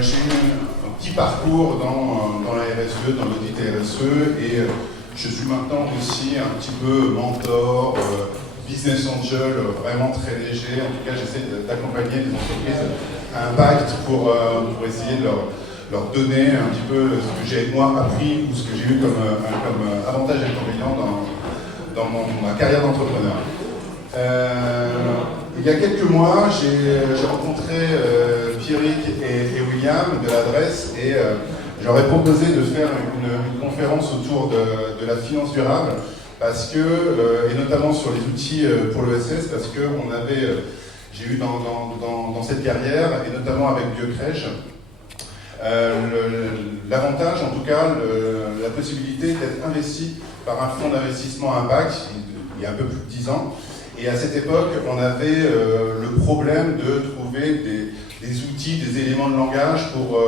j'ai eu un petit parcours dans la RSE, dans l'audit RSE, et je suis maintenant aussi un petit peu mentor, business angel, vraiment très léger. En tout cas, j'essaie d'accompagner les entreprises à impact pour essayer de leur donner un petit peu ce que j'ai moi appris ou ce que j'ai eu comme avantage et inconvénient dans ma carrière d'entrepreneur. Il y a quelques mois, j'ai rencontré Pierrick et William de l'adresse et j'aurais proposé de faire une conférence autour de la finance durable parce que, et notamment sur les outils pour l'ESS, parce que j'ai eu dans cette carrière, et notamment avec Biocrèche, l'avantage, en tout cas, la possibilité d'être investi par un fonds d'investissement à impact, il y a un peu plus de 10 ans. Et à cette époque, on avait le problème de trouver des outils, des éléments de langage pour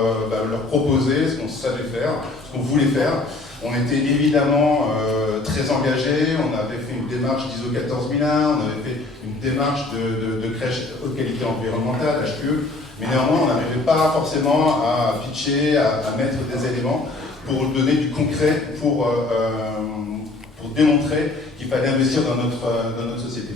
leur proposer ce qu'on savait faire, ce qu'on voulait faire. On était évidemment très engagés, on avait fait une démarche d'ISO 14001, on avait fait une démarche de crèche haute qualité environnementale, HQE, mais néanmoins on n'arrivait pas forcément à pitcher, à mettre des éléments pour donner du concret, pour démontrer qu'il fallait investir dans notre société.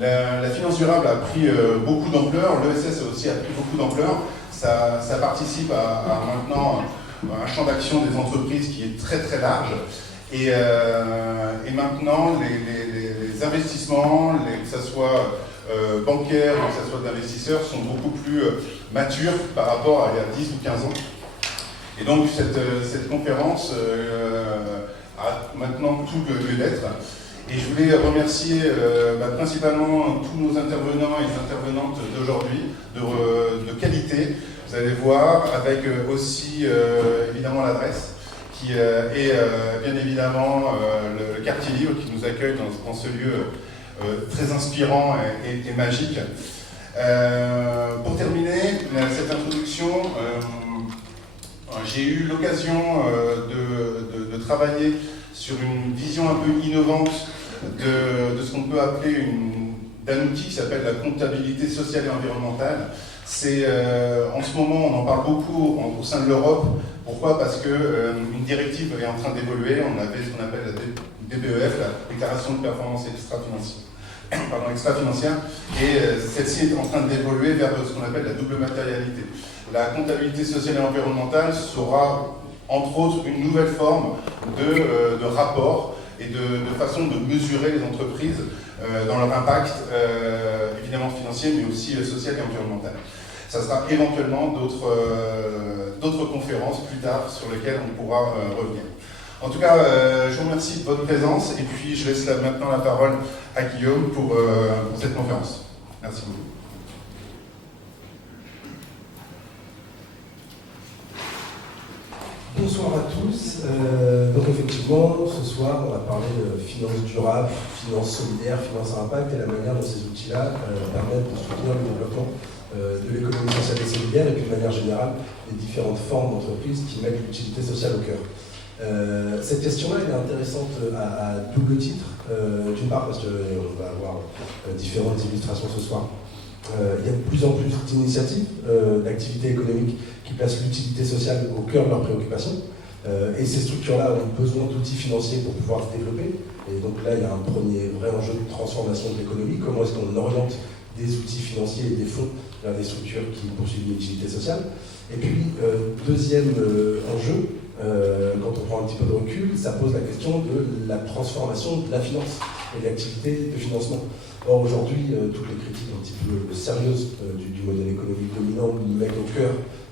La finance durable a pris beaucoup d'ampleur, l'ESS aussi a pris beaucoup d'ampleur, ça participe à maintenant un champ d'action des entreprises qui est très très large et maintenant les investissements, que ce soit bancaires ou que ce soit d'investisseurs, sont beaucoup plus matures par rapport à il y a 10 ou 15 ans. Et donc cette conférence a maintenant tout le lieu d'être. Et je voulais remercier principalement tous nos intervenants et les intervenantes d'aujourd'hui, de qualité. Vous allez voir, avec aussi évidemment l'adresse, qui est bien évidemment le quartier libre qui nous accueille dans ce lieu très inspirant et magique. Pour terminer cette introduction, j'ai eu l'occasion de travailler sur une vision un peu innovante de ce qu'on peut appeler d'un outil qui s'appelle la comptabilité sociale et environnementale. En ce moment, on en parle beaucoup au sein de l'Europe. Pourquoi? Parce qu'une directive est en train d'évoluer. On avait ce qu'on appelle la DPEF, la déclaration de performance extra-financière, et celle-ci est en train d'évoluer vers ce qu'on appelle la double matérialité. La comptabilité sociale et environnementale sera, entre autres, une nouvelle forme de rapport et de façon de mesurer les entreprises dans leur impact, évidemment financier, mais aussi social et environnemental. Ça sera éventuellement d'autres conférences plus tard sur lesquelles on pourra revenir. En tout cas, je vous remercie de votre présence et puis je laisse maintenant la parole à Guillaume pour cette conférence. Merci beaucoup. Bonsoir à tous. Donc effectivement, ce soir, on va parler de finance durable, finance solidaire, finance à impact et la manière dont ces outils-là permettent de soutenir le développement de l'économie sociale et solidaire et puis de manière générale les différentes formes d'entreprises qui mettent l'utilité sociale au cœur. Cette question-là est intéressante à double titre. D'une part parce qu'on va avoir différentes illustrations ce soir. Il y a de plus en plus d'initiatives, d'activités économiques qui placent l'utilité sociale au cœur de leurs préoccupations. Et ces structures-là ont besoin d'outils financiers pour pouvoir se développer. Et donc là, il y a un premier vrai enjeu de transformation de l'économie. Comment est-ce qu'on oriente des outils financiers et des fonds vers des structures qui poursuivent l'utilité sociale? Et puis, deuxième enjeu, quand on prend un petit peu de recul, ça pose la question de la transformation de la finance et de l'activité de financement. Or, aujourd'hui, toutes les critiques un petit peu sérieuses du modèle économique dominant mettent au cœur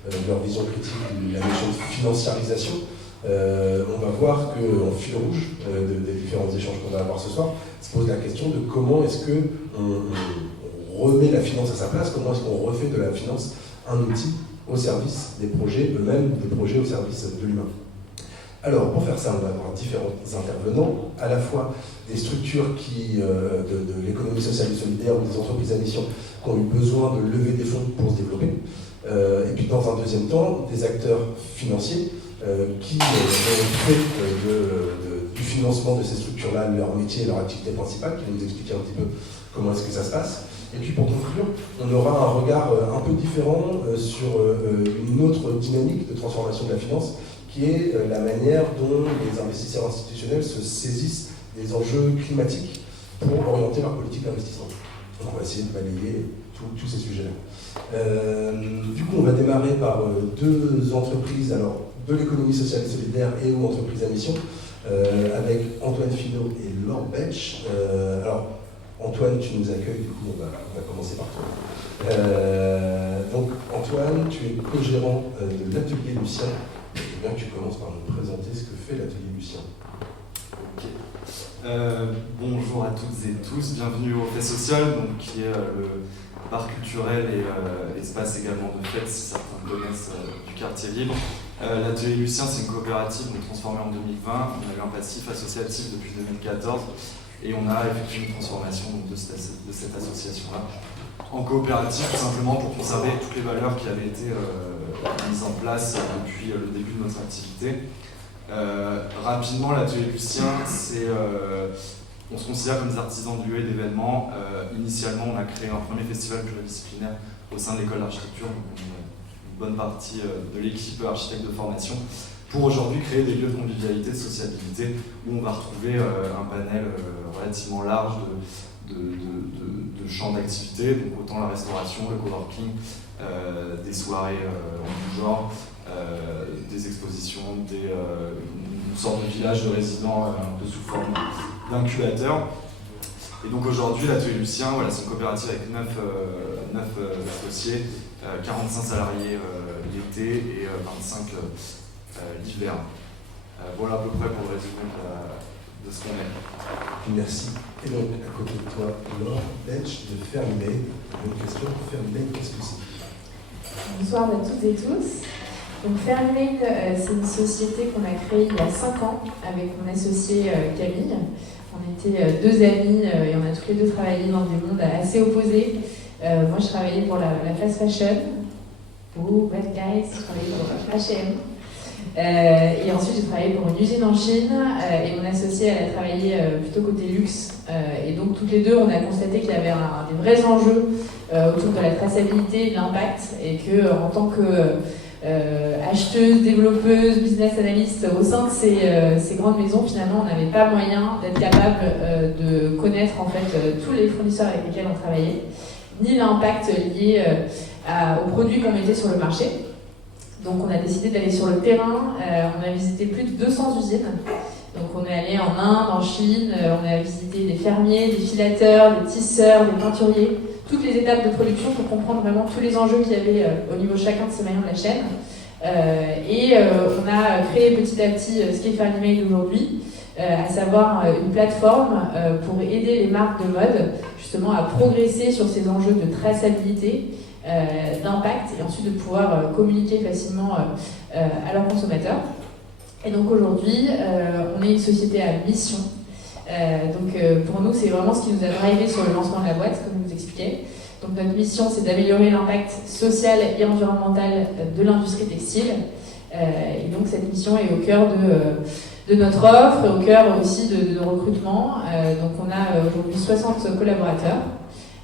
de leur vision critique la notion de financiarisation. On va voir qu'en fil rouge des différents échanges qu'on va avoir ce soir, se pose la question de comment est-ce qu'on remet la finance à sa place, comment est-ce qu'on refait de la finance un outil au service des projets eux-mêmes, des projets au service de l'humain. Alors, pour faire ça, on va avoir différents intervenants, à la fois des structures de l'économie sociale et solidaire ou des entreprises à mission qui ont eu besoin de lever des fonds pour se développer, et puis dans un deuxième temps, des acteurs financiers qui ont fait du financement de ces structures-là leur métier et leur activité principale, qui vont nous expliquer un petit peu comment est-ce que ça se passe. Et puis pour conclure, on aura un regard un peu différent sur une autre dynamique de transformation de la finance, qui est la manière dont les investisseurs institutionnels se saisissent des enjeux climatiques pour orienter leur politique d'investissement. Donc on va essayer de balayer tous ces sujets-là. Du coup, on va démarrer par deux entreprises, alors de l'économie sociale et solidaire et ou entreprises à mission, avec Antoine Finot et Laure Betsch. Alors, Antoine, tu nous accueilles, du coup, on va commencer par toi. Donc, Antoine, tu es co-gérant de l'atelier Lucien. Je veux bien que tu commences par nous présenter ce que fait l'atelier Lucien. Ok. Bonjour à toutes et tous, bienvenue au Fait Social, donc, qui est le bar culturel et espace également de fête, si certains connaissent, du quartier libre. L'atelier Lucien, c'est une coopérative transformée en 2020. On a eu un passif associatif depuis 2014 et on a effectué une transformation de cette association-là en coopérative, tout simplement pour conserver toutes les valeurs qui avaient été mises en place depuis le début de notre activité. Rapidement, l'atelier Lucien, on se considère comme des artisans de lieux et d'événements. Initialement, on a créé un premier festival pluridisciplinaire au sein de l'école d'architecture, donc on est une bonne partie de l'équipe architecte de formation, pour aujourd'hui créer des lieux de convivialité, de sociabilité, où on va retrouver un panel relativement large de champs d'activité, donc autant la restauration, le coworking, des soirées en tout genre, des expositions, une sorte de village de résidents un peu sous forme d'incubateur. Et donc aujourd'hui, l'atelier Lucien, voilà, c'est une coopérative avec 9 associés, 45 salariés l'été et 25 l'hiver. Voilà à peu près pour le résumé de ce qu'on est. Merci. Et donc, à côté de toi, Laure Betsch de Fairmade. Une question pour Fairmade, qu'est-ce que c'est? Bonsoir à toutes et tous. Donc Fairmade, c'est une société qu'on a créée il y a 5 ans avec mon associé Camille. On était deux amis et on a tous les deux travaillé dans des mondes assez opposés. Moi, je travaillais pour la fast fashion. Oh, bad guys, je travaillais pour H&M. Et ensuite, j'ai travaillé pour une usine en Chine et mon associé, elle a travaillé plutôt côté luxe. Et donc, toutes les deux, on a constaté qu'il y avait des vrais enjeux autour de la traçabilité et de l'impact. Et qu'en tant que acheteuse, développeuse, business analyst au sein de ces grandes maisons, finalement, on n'avait pas moyen d'être capable de connaître en fait tous les fournisseurs avec lesquels on travaillait, ni l'impact lié aux produits qu'on mettait sur le marché. Donc on a décidé d'aller sur le terrain, on a visité plus de 200 usines. Donc on est allé en Inde, en Chine, on a visité des fermiers, des filateurs, des tisseurs, des peinturiers, toutes les étapes de production pour comprendre vraiment tous les enjeux qu'il y avait au niveau de chacun de ces maillons de la chaîne. On a créé petit à petit ce qui est Fairmade aujourd'hui, à savoir une plateforme pour aider les marques de mode justement à progresser sur ces enjeux de traçabilité, d'impact et ensuite de pouvoir communiquer facilement à leurs consommateurs. Et donc aujourd'hui, on est une société à mission. Pour nous, c'est vraiment ce qui nous a drivé sur le lancement de la boîte, comme je vous expliquais. Donc notre mission, c'est d'améliorer l'impact social et environnemental de l'industrie textile. Et donc cette mission est au cœur de notre offre et au cœur aussi de nos recrutements. Donc on a aujourd'hui 60 collaborateurs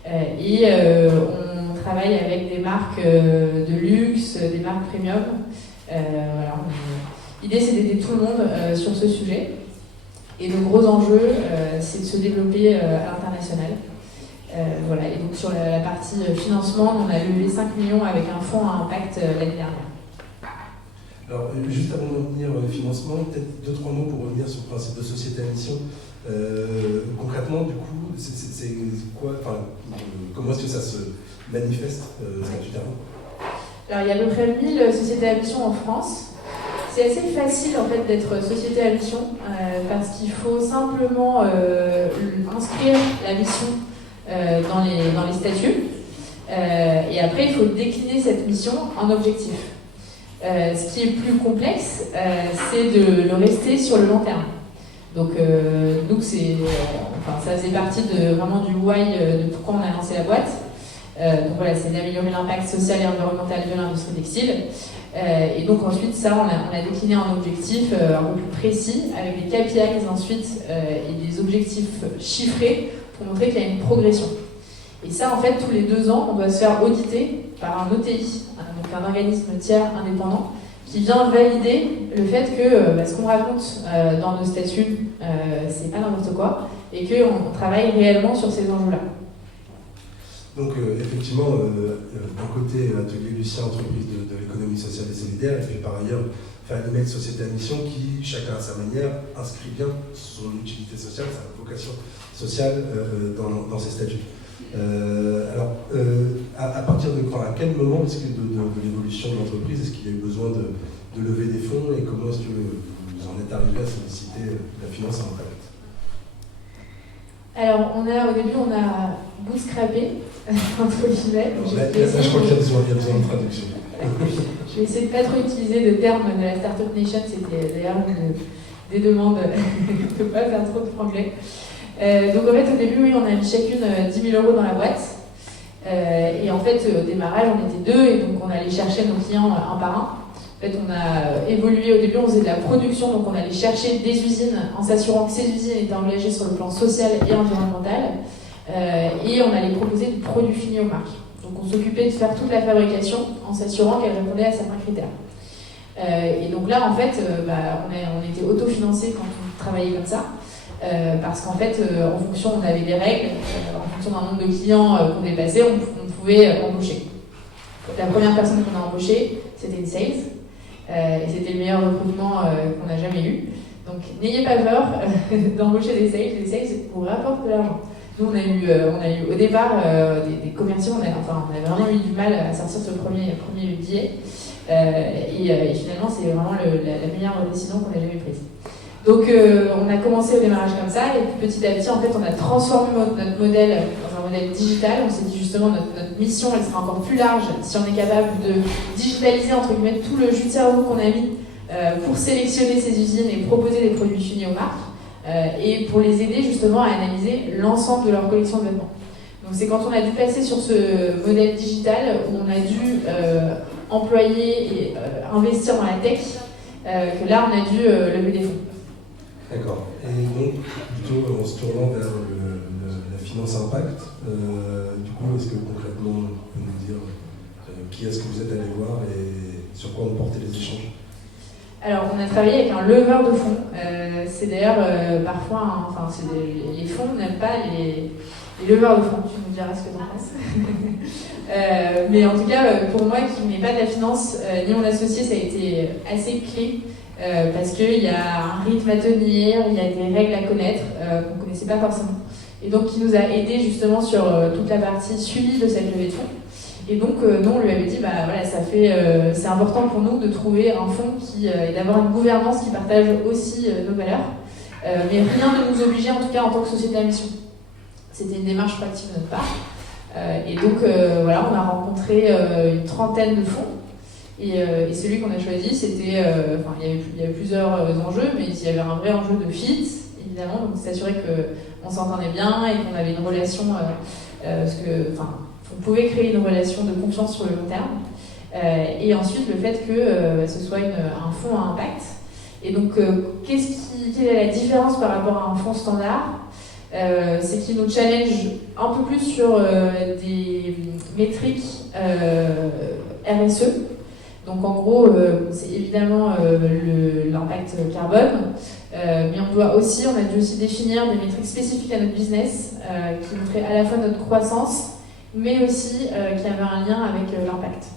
et on travaille avec des marques de luxe, des marques premium. Voilà. L'idée, c'est d'aider tout le monde sur ce sujet. Et le gros enjeu, c'est de se développer à l'international. Voilà. Et donc sur la partie financement, on a levé 5 millions avec un fonds à impact l'année dernière. Alors, juste avant de revenir au financement, peut-être 2-3 mots pour revenir sur le principe de société à mission. Concrètement, du coup, c'est quoi, comment est-ce que ça se manifeste statutairement? Alors, il y a à peu près 1000 sociétés à mission en France. C'est assez facile en fait d'être société à mission parce qu'il faut simplement inscrire la mission dans les statuts et après il faut décliner cette mission en objectifs. Ce qui est plus complexe, c'est de le rester sur le long terme. Donc nous, ça faisait partie vraiment du why de pourquoi on a lancé la boîte. Donc voilà, c'est d'améliorer l'impact social et environnemental de l'industrie textile. Et donc ensuite, ça, on a décliné un objectif un peu plus précis, avec des KPIs ensuite et des objectifs chiffrés pour montrer qu'il y a une progression. Et ça, en fait, tous les 2 ans, on doit se faire auditer par un OTI, donc un organisme tiers indépendant, qui vient valider le fait que ce qu'on raconte dans nos statuts, c'est pas n'importe quoi, et qu'on travaille réellement sur ces enjeux-là. Donc effectivement, d'un côté, Atelier Lucien, entreprise de l'économie sociale et solidaire, et puis par ailleurs, Fairlimate, société à mission, qui, chacun à sa manière, inscrit bien son utilité sociale, sa vocation sociale dans ses statuts. Alors, à partir de quand, à quel moment est-ce que de l'évolution de l'entreprise, est-ce qu'il y a eu besoin de lever des fonds, et comment est-ce que vous en êtes arrivé à solliciter la finance à impact? Alors, au début, on a bootstrappé, entre guillemets. Là, je crois qu'il y a besoin de traduction. Je vais essayer de ne pas trop utiliser le terme de la Startup Nation, c'était d'ailleurs des demandes de ne pas faire trop de franglais. Donc en fait, au début, oui, on a mis chacune 10 000 € dans la boîte. Et en fait, au démarrage, on était 2, et donc on allait chercher nos clients un par un. En fait, on a évolué. Au début, on faisait de la production, donc on allait chercher des usines en s'assurant que ces usines étaient engagées sur le plan social et environnemental. Et on allait proposer du produit fini aux marques. Donc on s'occupait de faire toute la fabrication en s'assurant qu'elle répondait à certains critères. Et donc là, en fait, on était autofinancé quand on travaillait comme ça. Parce qu'en fait, en fonction, on avait des règles, en fonction d'un nombre de clients qu'on dépassait, on pouvait embaucher. La première personne qu'on a embauchée, c'était une sales. Et c'était le meilleur recrutement qu'on n'a jamais eu. Donc n'ayez pas peur d'embaucher des sales. Les sales vous rapportent de l'argent. Nous, on a eu au départ des commerciaux, on a vraiment eu du mal à sortir ce premier billet. Et finalement, c'est vraiment la meilleure décision qu'on ait jamais prise. Donc, on a commencé au démarrage comme ça, et puis petit à petit, en fait, on a transformé notre modèle dans un modèle digital. On s'est dit justement, notre mission, elle sera encore plus large si on est capable de digitaliser, entre guillemets, tout le jus de cerveau qu'on a mis pour sélectionner ces usines et proposer des produits finis aux marques. Et pour les aider justement à analyser l'ensemble de leur collection de vêtements. Donc c'est quand on a dû passer sur ce modèle digital où on a dû employer et investir dans la tech que là on a dû lever des fonds. D'accord. Et donc plutôt en se tournant vers la finance impact, du coup est-ce que concrètement on peut nous dire qui est-ce que vous êtes allé voir et sur quoi ont porté les échanges? Alors, on a travaillé avec un leveur de fonds. C'est d'ailleurs parfois, les fonds n'aiment pas les leveurs de fonds. Tu nous diras ce que tu en penses. Mais en tout cas, pour moi, qui n'ai pas de la finance, ni mon associé, ça a été assez clé. Parce qu'il y a un rythme à tenir, il y a des règles à connaître qu'on ne connaissait pas forcément. Et donc, qui nous a aidés justement sur toute la partie suivi de cette levée de fonds. Et donc, nous, on lui avait dit, c'est important pour nous de trouver un fonds et d'avoir une gouvernance qui partage aussi nos valeurs, mais rien ne nous obligeait, en tout cas, en tant que société à mission. C'était une démarche proactive de notre part. Et donc, on a rencontré une trentaine de fonds. Et celui qu'on a choisi, c'était... il y avait plusieurs enjeux, mais il y avait un vrai enjeu de fit, évidemment, donc s'assurer qu'on s'entendait bien et qu'on avait une relation... on pouvait créer une relation de confiance sur le long terme. Et ensuite, le fait que ce soit un fonds à impact. Et donc, quelle est la différence par rapport à un fonds standard? C'est qu'il nous challenge un peu plus sur des métriques RSE. Donc, en gros, c'est évidemment l'impact carbone. Mais on a dû aussi définir des métriques spécifiques à notre business qui montraient à la fois notre croissance, mais aussi qui avait un lien avec l'impact.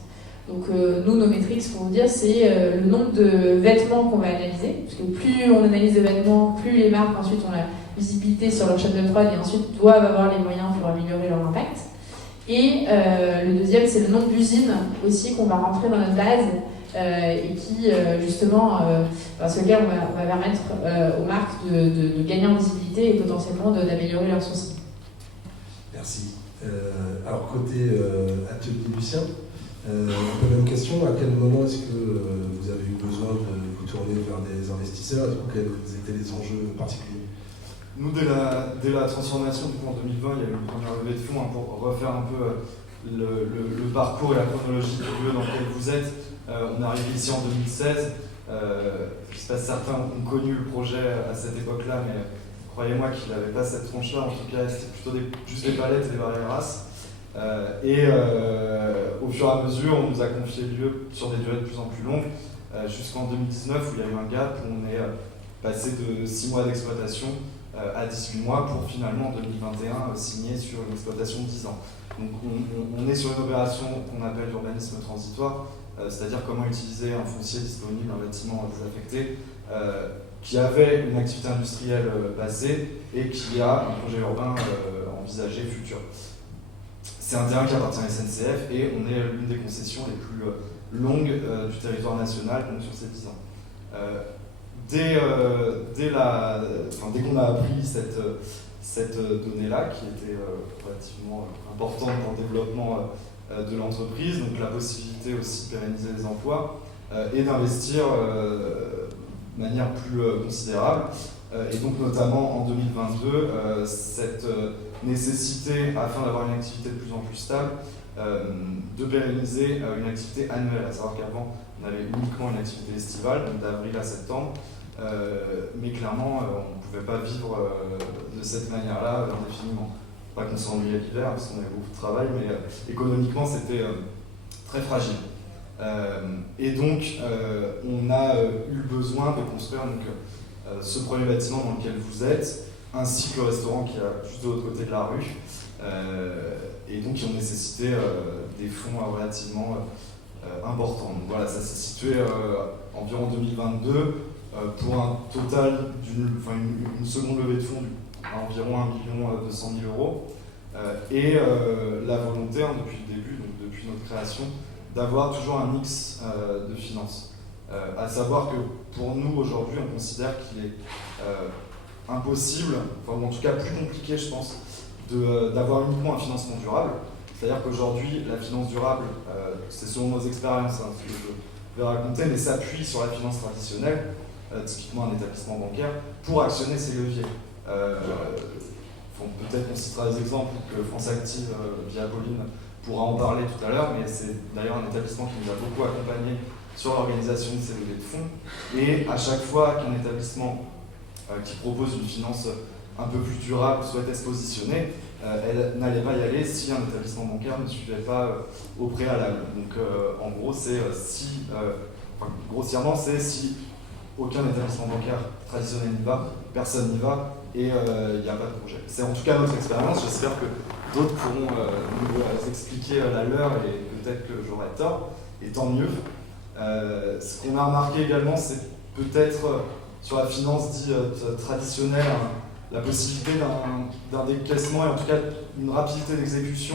Donc nous, nos métriques, pour vous dire, c'est le nombre de vêtements qu'on va analyser, parce que plus on analyse de vêtements, plus les marques ensuite ont la visibilité sur leur chaîne de prod et ensuite doivent avoir les moyens pour améliorer leur impact. Et le deuxième, c'est le nombre d'usines aussi qu'on va rentrer dans notre base et qui, justement, sur lequel on va permettre aux marques de gagner en visibilité et potentiellement d'améliorer leur sourcing. Merci. Alors côté Atelier Lucien, un peu même question, à quel moment est-ce que vous avez eu besoin de vous tourner vers des investisseurs et quels étaient les enjeux particuliers? Nous, dès la transformation, en 2020, il y a eu une première levée de fonds pour refaire un peu le parcours et la chronologie du lieu dans lequel vous êtes. On est arrivé ici en 2016. Je ne sais pas si certains ont connu le projet à cette époque-là, mais croyez-moi qu'il n'avait pas cette tronche-là. En tout cas, c'était plutôt juste des palettes et des barrières grasses. Au fur et à mesure, on nous a confié lieu sur des durées de plus en plus longues, jusqu'en 2019 où il y a eu un gap où on est passé de 6 mois d'exploitation à 18 mois pour finalement en 2021 signer sur une exploitation de 10 ans. Donc on est sur une opération qu'on appelle l'urbanisme transitoire, c'est-à-dire comment utiliser un foncier disponible, un bâtiment désaffecté, qui avait une activité industrielle passée et qui a un projet urbain envisagé futur. C'est un terrain qui appartient à SNCF et on est l'une des concessions les plus longues du territoire national, donc sur ces 10 ans. Dès qu'on a appris cette donnée-là, qui était relativement importante pour le développement de l'entreprise, donc la possibilité aussi de pérenniser les emplois et d'investir de manière plus considérable. Et donc notamment en 2022, cette nécessité, afin d'avoir une activité de plus en plus stable, de pérenniser une activité annuelle, à savoir qu'avant on avait uniquement une activité estivale, donc d'avril à septembre, mais clairement on ne pouvait pas vivre de cette manière-là indéfiniment. Pas qu'on s'ennuyait l'hiver parce qu'on avait beaucoup de travail, mais économiquement c'était très fragile. Et donc on a eu le besoin de construire ce premier bâtiment dans lequel vous êtes, ainsi que le restaurant qui est juste de l'autre côté de la rue, et donc qui ont nécessité des fonds relativement importants. Donc voilà, ça s'est situé environ en 2022 pour un total une seconde levée de fonds d'environ 1 200 000 euros, et la volonté depuis le début, donc depuis notre création, d'avoir toujours un mix de finances. À savoir que pour nous aujourd'hui, on considère qu'il est impossible, ou en tout cas plus compliqué, je pense, d'avoir uniquement un financement durable. C'est-à-dire qu'aujourd'hui, la finance durable, c'est selon nos expériences, ce que je vais raconter, mais s'appuie sur la finance traditionnelle, typiquement un établissement bancaire, pour actionner ces leviers. Peut-être qu'on citera des exemples que France Active, via Pauline, pourra en parler tout à l'heure, mais c'est d'ailleurs un établissement qui nous a beaucoup accompagnés sur l'organisation de ces levées de fonds. Et à chaque fois qu'un établissement qui propose une finance un peu plus durable souhaitait se positionner, elle n'allait pas y aller si un établissement bancaire ne suivait pas au préalable. Donc en gros, c'est grossièrement, c'est si aucun établissement bancaire traditionnel n'y va, personne n'y va, et il n'y a pas de projet. C'est en tout cas notre expérience, j'espère que d'autres pourront nous expliquer la leur, et peut-être que j'aurai tort, et tant mieux. Ce qu'on a remarqué également, c'est peut-être sur la finance dite traditionnelle, la possibilité d'un décaissement et en tout cas une rapidité d'exécution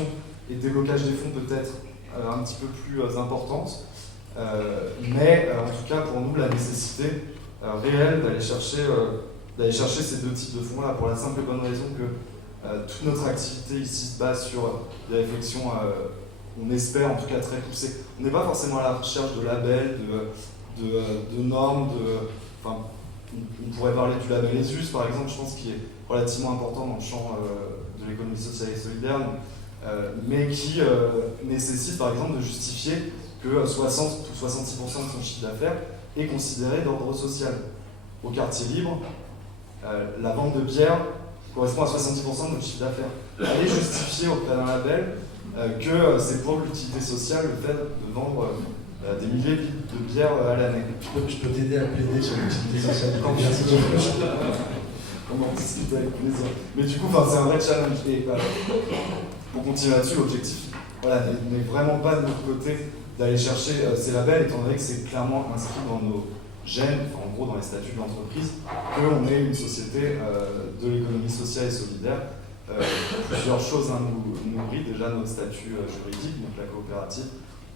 et de déblocage des fonds peut-être un petit peu plus importante. Mais en tout cas pour nous la nécessité réelle d'aller chercher ces deux types de fonds-là, pour la simple et bonne raison que toute notre activité ici se base sur des réflexions, on espère en tout cas très poussées. On n'est pas forcément à la recherche de labels, de normes, on pourrait parler du label ESUS par exemple, je pense, qui est relativement important dans le champ de l'économie sociale et solidaire, mais qui nécessite par exemple de justifier que 60 ou 66% de son chiffre d'affaires est considéré d'ordre social. Au quartier libre, la vente de bière correspond à 70% de notre chiffre d'affaires. Aller justifier auprès d'un label que c'est pour l'utilité sociale le fait de vendre des milliers de bières à l'année. Je peux t'aider à plaider sur l'utilité sociale du camping. On en discute avec plaisir. Mais du coup, c'est un vrai challenge. Et pour continuer là-dessus, l'objectif n'est vraiment pas de notre côté d'aller chercher ces labels, étant donné que c'est clairement inscrit dans nos gènes, en gros dans les statuts de l'entreprise, qu'on est une société de l'économie sociale et solidaire. Plusieurs choses nous nourrissent, déjà notre statut juridique, donc la coopérative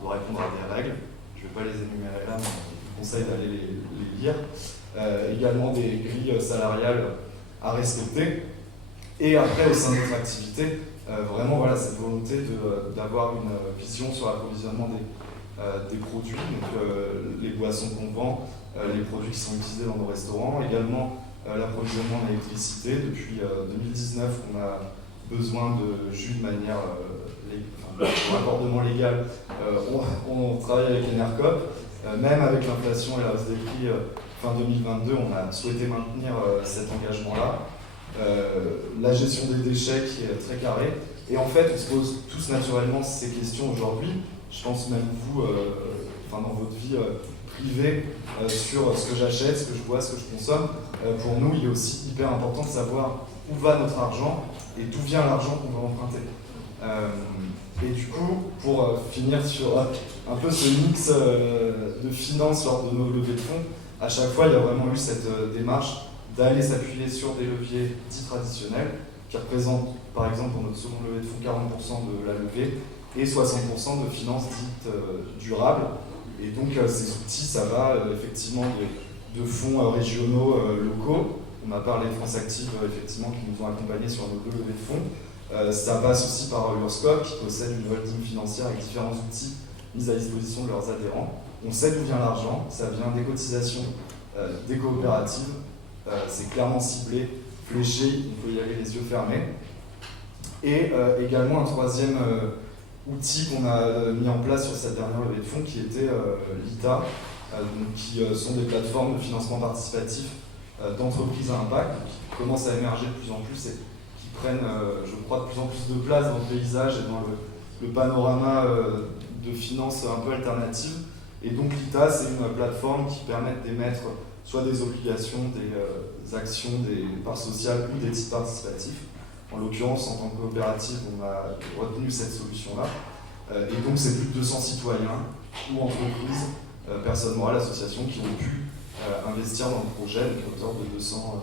doit répondre à des règles. Je ne vais pas les énumérer là, mais je vous conseille d'aller les lire. Également des grilles salariales à respecter. Et après, au sein de notre activité, vraiment cette volonté d'avoir une vision sur l'approvisionnement des produits, donc les boissons qu'on vend, les produits qui sont utilisés dans nos restaurants, également l'approvisionnement en électricité. Depuis 2019, on a besoin de jus de manière raccordement légal. On travaille avec l'ENERCOP, même avec l'inflation et la hausse des prix fin 2022, on a souhaité maintenir cet engagement-là. La gestion des déchets qui est très carrée, Et en fait, on se pose tous naturellement ces questions aujourd'hui. Je pense même vous, dans votre vie privée, sur ce que j'achète, ce que je bois, ce que je consomme. Pour nous, il est aussi hyper important de savoir où va notre argent et d'où vient l'argent qu'on va emprunter. Et du coup, pour finir sur un peu ce mix de finances lors de nos levées de fonds, à chaque fois, il y a vraiment eu cette démarche d'aller s'appuyer sur des leviers dits traditionnels, qui représentent, par exemple, pour notre seconde levée de fonds, 40% de la levée et 60% de finances dites durables. Et donc, ces outils, ça va effectivement de fonds régionaux, locaux. On a parlé de France Active, effectivement, qui nous ont accompagnés sur nos 2 levées de fonds. Ça passe aussi par l'Urscope, qui possède une holding financière avec différents outils mis à disposition de leurs adhérents. On sait d'où vient l'argent, ça vient des cotisations des coopératives. C'est clairement ciblé, fléché, on peut y aller les yeux fermés. Et également un troisième outil qu'on a mis en place sur cette dernière levée de fonds qui était l'ITA, qui sont des plateformes de financement participatif d'entreprises à impact qui commencent à émerger de plus en plus et qui prennent, je crois, de plus en plus de place dans le paysage et dans le panorama de finances un peu alternatives. Et donc l'ITA, c'est une plateforme qui permet d'émettre soit des obligations, des actions, des parts sociales ou des titres participatifs. En l'occurrence, en tant que coopérative, on a retenu cette solution-là. Et donc, c'est plus de 200 citoyens ou entreprises, personnes morales, associations qui ont pu investir dans le projet à hauteur de 200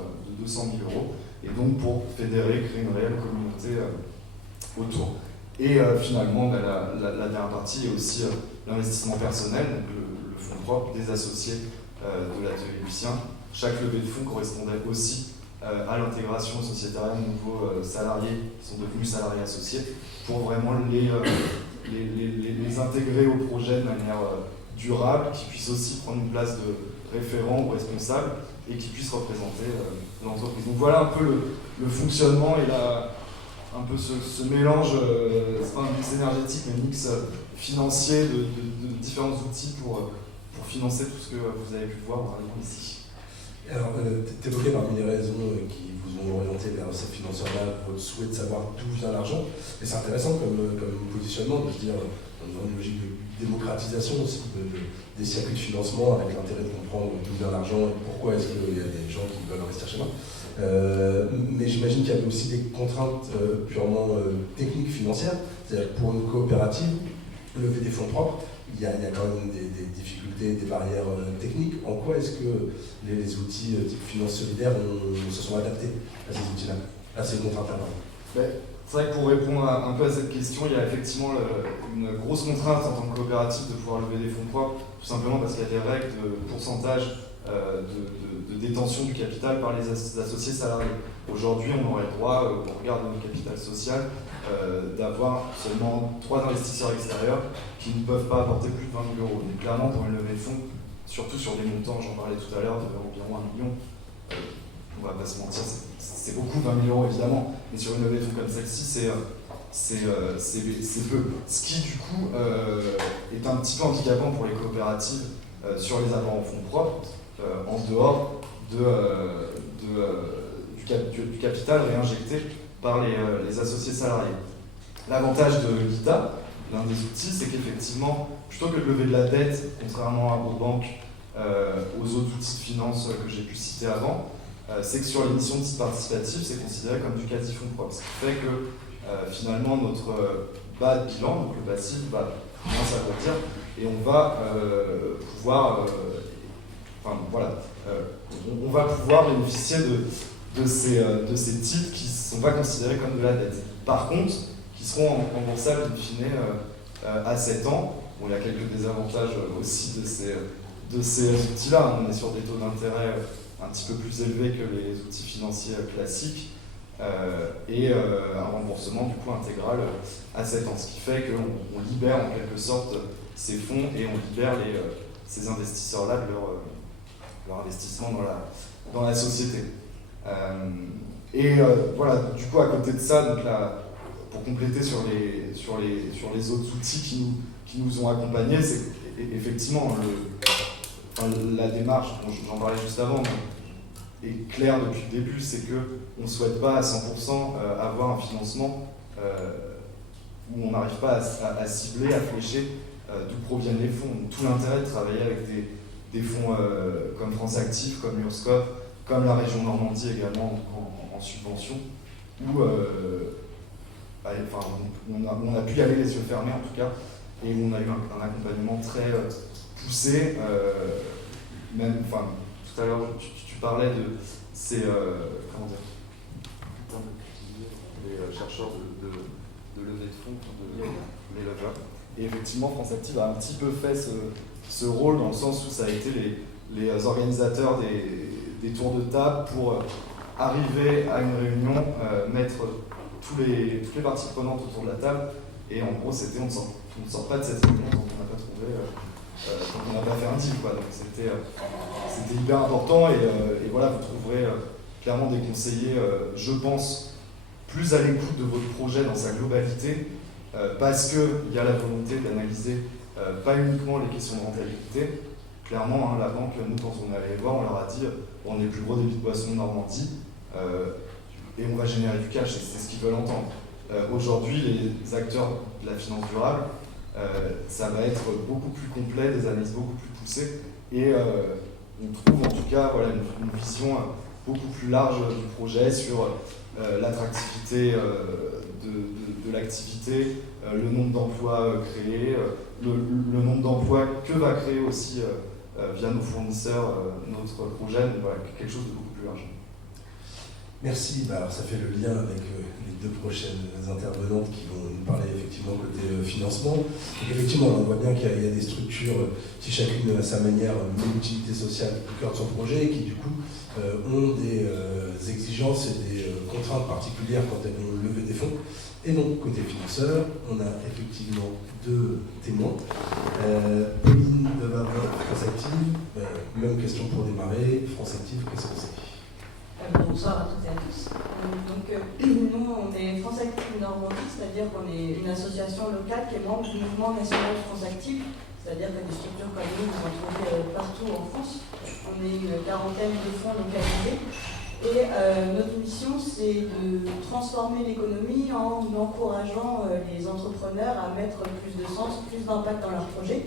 000 euros. Et donc, pour fédérer, créer une réelle communauté autour. Et finalement, la dernière partie est aussi l'investissement personnel, donc le fonds propre des associés de l'atelier Lucien. Chaque levée de fonds correspondait aussi à l'intégration sociétarienne de nouveaux salariés qui sont devenus salariés associés pour vraiment les intégrer au projet de manière durable, qui puissent aussi prendre une place de référent ou responsable et qui puissent représenter l'entreprise. Donc voilà un peu le fonctionnement et un peu ce mélange, c'est pas un mix énergétique, mais un mix financier de différents outils pour financer tout ce que vous avez pu voir ici. Alors, tu évoquais parmi les raisons qui vous ont orienté vers cette financeur-là, votre souhait de savoir d'où vient l'argent. Et c'est intéressant comme positionnement de se dire, dans une logique de démocratisation aussi des circuits de financement, avec l'intérêt de comprendre d'où vient l'argent et pourquoi est-ce qu'il y a des gens qui veulent investir chez moi. Mais j'imagine qu'il y avait aussi des contraintes purement techniques, financières. C'est-à-dire que pour une coopérative, lever des fonds propres, il y a quand même des difficultés, des barrières techniques. En quoi est-ce que les outils type finance solidaire se sont adaptés à ces outils-là, à ces contraintes-là? C'est vrai que pour répondre un peu à cette question, il y a effectivement une grosse contrainte en tant que coopérative de pouvoir lever des fonds propres, tout simplement parce qu'il y a des règles de pourcentage de détention du capital par les associés salariés. Aujourd'hui, on aurait le droit, au regard de notre capital social, d'avoir seulement 3 investisseurs extérieurs qui ne peuvent pas apporter plus de 20 000 euros. Donc clairement, pour une levée de fonds, surtout sur des montants, j'en parlais tout à l'heure, d'environ 1 million, on va pas se mentir, c'est beaucoup, 20 000 euros évidemment, mais sur une levée de fonds comme celle-ci, c'est peu. Ce qui du coup est un petit peu handicapant pour les coopératives sur les apports en fonds propres, en dehors du capital réinjecté par les associés salariés. L'avantage de l'ITA, l'un des outils, c'est qu'effectivement, plutôt que de lever de la dette, contrairement aux banques, aux autres outils de finance que j'ai pu citer avant, c'est que sur l'émission de titres participatifs, c'est considéré comme du quasi-fonds propre. Ce qui fait que finalement notre bas de bilan, donc le passif, va bien s'agrandir et on va pouvoir on va pouvoir bénéficier de ces titres qui ne sont pas considérés comme de la dette. Par contre, qui seront remboursables in fine à 7 ans. Bon, il y a quelques désavantages aussi de ces outils-là. On est sur des taux d'intérêt un petit peu plus élevés que les outils financiers classiques et un remboursement du coup intégral à 7 ans. Ce qui fait qu'on libère en quelque sorte ces fonds et on libère ces investisseurs-là de leur investissement dans la société. Voilà, du coup à côté de ça, donc là, pour compléter sur les autres outils qui nous ont accompagnés, c'est effectivement la démarche, j'en parlais juste avant, mais est claire depuis le début, c'est qu'on ne souhaite pas à 100% avoir un financement où on n'arrive pas à cibler, à flécher d'où proviennent les fonds. Donc, tout l'intérêt de travailler avec des fonds comme France Active, comme Urscope, comme la région Normandie également en subvention, où on a pu y aller les yeux fermés en tout cas, et où on a eu un accompagnement très poussé. Même, tout à l'heure, tu parlais de ces comment dire, les chercheurs de levée de fonds, les leveurs. Et effectivement, France Active a un petit peu fait ce rôle dans le sens où ça a été les organisateurs des tours de table pour arriver à une réunion, mettre toutes les parties prenantes autour de la table, et en gros c'était on ne sort pas de cette réunion quand on n'a pas trouvé, quand on n'a pas fait un deal, quoi. Donc c'était hyper important, et voilà, vous trouverez clairement des conseillers, je pense, plus à l'écoute de votre projet dans sa globalité, parce qu'il y a la volonté d'analyser pas uniquement les questions de rentabilité. Clairement, hein, la banque, nous, quand on est allé les voir, on leur a dit on est le plus gros débit de boissons de Normandie et on va générer du cash, et c'est ce qu'ils veulent entendre. Aujourd'hui, les acteurs de la finance durable, ça va être beaucoup plus complet, des analyses beaucoup plus poussées, et on trouve en tout cas voilà, une vision beaucoup plus large du projet sur l'attractivité de l'activité, le nombre d'emplois créés, le nombre d'emplois que va créer aussi via nos fournisseurs notre projet, donc voilà, quelque chose de beaucoup plus large. Merci. Alors, ça fait le lien avec les deux prochaines intervenantes qui vont nous parler effectivement côté financement. Donc, effectivement, on voit bien qu'il y a des structures qui chacune à sa manière met l'utilité sociale au cœur de son projet et qui du coup ont des exigences et des contraintes particulières quand elles vont lever des fonds. Et donc, côté financeur, on a effectivement deux témoins. Pauline Devavin, France Active, même question pour démarrer. France Active, qu'est-ce que c'est ? Bonsoir à toutes et à tous. Nous, on est France Active Normandie, c'est-à-dire qu'on est une association locale qui est membre du mouvement national France Active, c'est-à-dire que des structures comme nous, vous en trouvez partout en France. On est une quarantaine de fonds localisés. Et notre mission, c'est de transformer l'économie en encourageant les entrepreneurs à mettre plus de sens, plus d'impact dans leurs projets.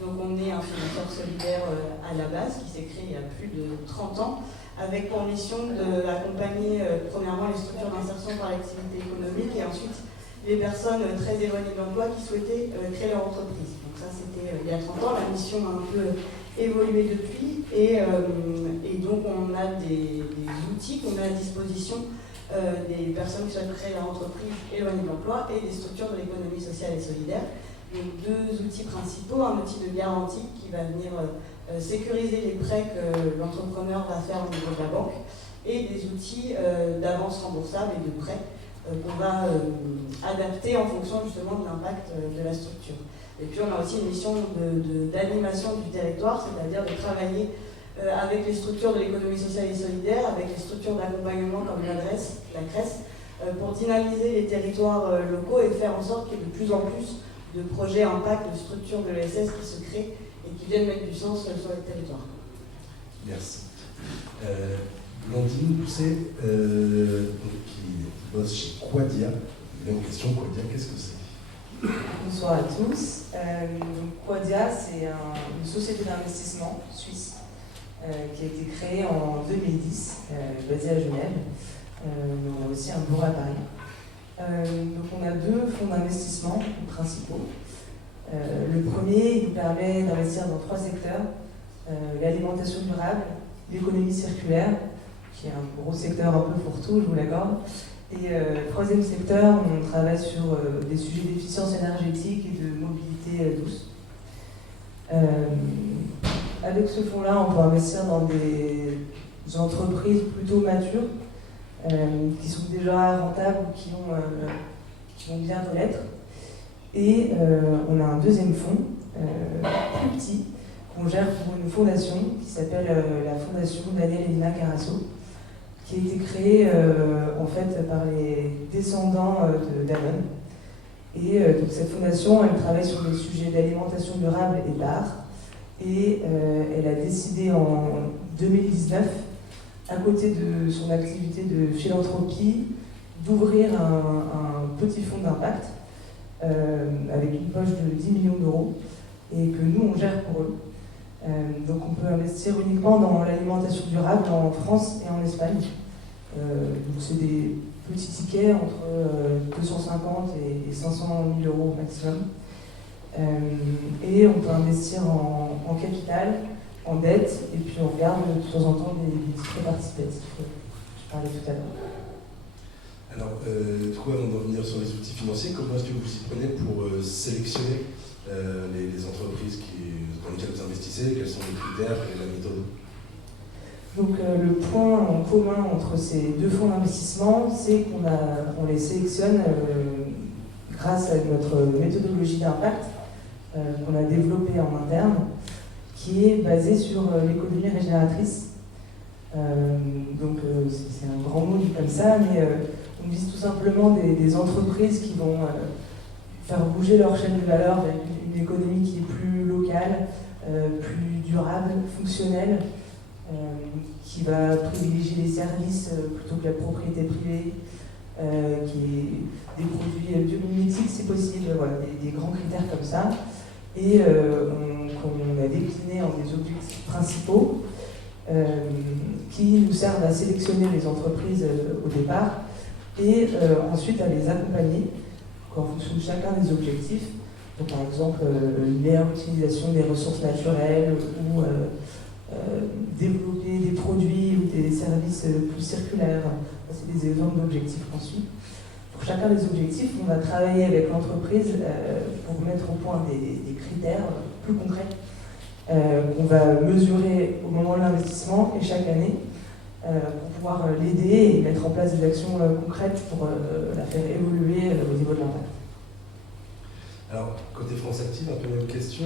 Donc on est un financeur solidaire à la base, qui s'est créé il y a plus de 30 ans, avec pour mission d'accompagner premièrement les structures d'insertion par l'activité économique et ensuite les personnes très éloignées de l'emploi qui souhaitaient créer leur entreprise. Donc ça c'était il y a 30 ans, la mission a un peu évolué depuis et donc on a des outils qu'on met à disposition des personnes qui souhaitent créer leur entreprise éloignées de l'emploi et des structures de l'économie sociale et solidaire. Donc deux outils principaux, un outil de garantie qui va venir sécuriser les prêts que l'entrepreneur va faire au niveau de la banque et des outils d'avance remboursable et de prêts qu'on va adapter en fonction justement de l'impact de la structure. Et puis on a aussi une mission d'animation du territoire, c'est-à-dire de travailler avec les structures de l'économie sociale et solidaire, avec les structures d'accompagnement comme la CRES, pour dynamiser les territoires locaux et faire en sorte qu'il y ait de plus en plus de projets impact, de structures de l'ESS qui se créent et qui viennent mettre du sens sur le territoire. Merci. Blandine Pousset, qui bosse chez Quadia. Même question, Quadia, qu'est-ce que c'est ? Bonsoir à tous. Quadia, c'est une société d'investissement suisse qui a été créée en 2010, basée à Genève. On a aussi un bureau à Paris. Donc on a deux fonds d'investissement principaux. Le premier, il nous permet d'investir dans 3 secteurs, l'alimentation durable, l'économie circulaire, qui est un gros secteur un peu fourre-tout, je vous l'accorde. Et troisième secteur, on travaille sur des sujets d'efficience énergétique et de mobilité douce. Avec ce fonds-là, on peut investir dans des entreprises plutôt matures, qui sont déjà rentables ou qui vont bientôt l'être. Et on a un deuxième fonds, plus petit, qu'on gère pour une fondation qui s'appelle la Fondation Daniel et Lina Carasso, qui a été créée en fait par les descendants de Danone. Et donc cette fondation, elle travaille sur les sujets d'alimentation durable et d'art. Et elle a décidé en 2019, à côté de son activité de philanthropie, d'ouvrir un petit fonds d'impact avec une poche de 10 millions d'euros et que nous, on gère pour eux. Donc on peut investir uniquement dans l'alimentation durable en France et en Espagne. Donc c'est des petits tickets entre 250 et 500 000 euros au maximum. Et on peut investir en capital, en dette, et puis on regarde de temps en temps des titres participatifs. Je parlais tout à l'heure. Alors, du coup, avant d'en venir sur les outils financiers, comment est-ce que vous y prenez pour sélectionner les entreprises dans lesquelles vous investissez? Quels sont les critères? Quelle est la méthode? Donc le point en commun entre ces deux fonds d'investissement, c'est qu'on les sélectionne grâce à notre méthodologie d'impact qu'on a développée en interne, qui est basée sur l'économie régénératrice. Donc c'est un grand mot dit comme ça, mais on vise tout simplement des entreprises qui vont faire bouger leur chaîne de valeur vers une économie qui est plus locale, plus durable, fonctionnelle, qui va privilégier les services plutôt que la propriété privée, qui est des produits biomimétiques si possible, voilà, des grands critères comme ça. Et qu'on a décliné en des objectifs principaux qui nous servent à sélectionner les entreprises au départ et ensuite à les accompagner en fonction de chacun des objectifs. Donc, par exemple, une meilleure utilisation des ressources naturelles ou développer des produits ou des services plus circulaires. C'est des exemples d'objectifs qu'on suit. Pour chacun des objectifs, on va travailler avec l'entreprise pour mettre au point des critères plus concrets qu'on va mesurer au moment de l'investissement et chaque année pour pouvoir l'aider et mettre en place des actions concrètes pour la faire évoluer au niveau de l'impact. Alors, côté France Active, un peu la même question.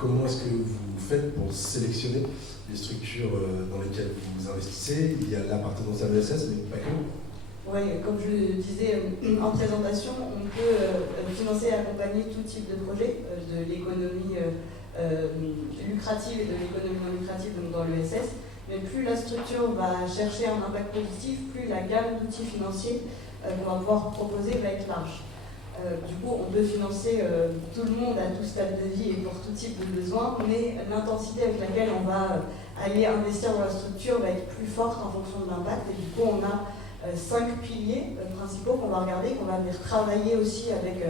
Comment est-ce que vous faites pour sélectionner les structures dans lesquelles vous investissez? Il y a l'appartenance à l'ESS, mais pas que. Oui, comme je le disais en présentation, on peut financer et accompagner tout type de projet, de l'économie lucrative et de l'économie non lucrative, donc dans l'ESS. Mais plus la structure va chercher un impact positif, plus la gamme d'outils financiers qu'on va pouvoir proposer va être large. Du coup, on peut financer tout le monde à tout stade de vie et pour tout type de besoin, mais l'intensité avec laquelle on va aller investir dans la structure va être plus forte en fonction de l'impact. Et du coup, on a 5 piliers principaux qu'on va regarder, qu'on va venir travailler aussi avec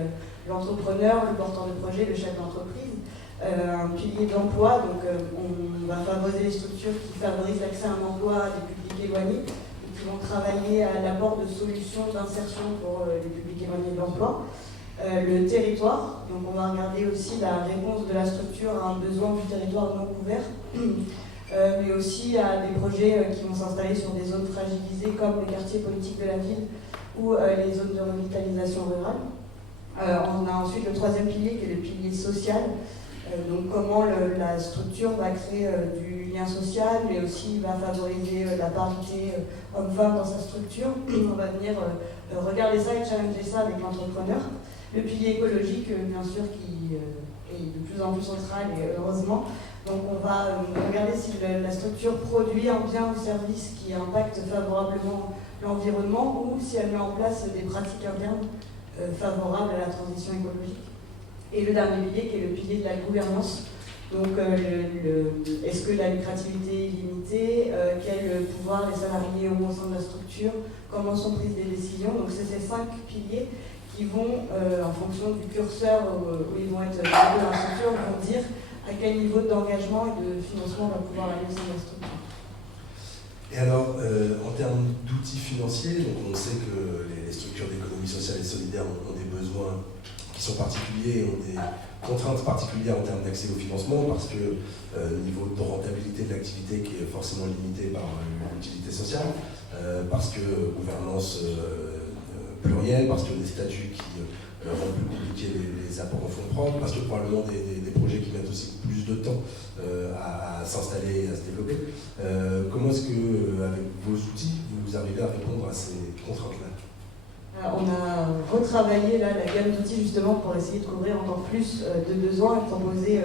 l'entrepreneur, le porteur de projet, le chef d'entreprise. Un pilier d'emploi, donc on va favoriser les structures qui favorisent l'accès à un emploi des publics éloignés, qui vont travailler à l'apport de solutions d'insertion pour les publics éloignés de l'emploi. Le territoire, donc on va regarder aussi la réponse de la structure à un besoin du territoire non couvert, mais aussi à des projets qui vont s'installer sur des zones fragilisées comme les quartiers politiques de la ville ou les zones de revitalisation rurale. On a ensuite le troisième pilier qui est le pilier social. Donc comment la structure va créer du lien social, mais aussi va favoriser la parité homme-femme dans sa structure. On va venir regarder ça et challenger ça avec l'entrepreneur. Le pilier écologique, bien sûr, qui est de plus en plus central, et heureusement. Donc on va regarder si la structure produit un bien ou service qui impacte favorablement l'environnement ou si elle met en place des pratiques internes favorables à la transition écologique. Et le dernier pilier qui est le pilier de la gouvernance. Donc est-ce que la lucrativité est limitée, quel pouvoir les salariés ont au sein de la structure, comment sont prises les décisions. Donc c'est ces 5 piliers qui vont, en fonction du curseur où ils vont être dans la structure, vont dire à quel niveau d'engagement et de financement on va pouvoir aller au sein de la structure. Et alors, en termes d'outils financiers, donc on sait que les structures d'économie sociale et solidaire ont des besoins qui sont particuliers, ont des contraintes particulières en termes d'accès au financement, parce que le niveau de rentabilité de l'activité qui est forcément limité par l'utilité sociale, parce que gouvernance plurielle, parce que des statuts qui rendent plus compliqués les apports en fonds propres, parce que probablement des projets qui mettent aussi plus de temps à s'installer et à se développer. Comment est-ce que, avec vos outils, vous arrivez à répondre à ces contraintes-là? On a retravaillé là, la gamme d'outils justement pour essayer de couvrir encore plus de besoins et proposer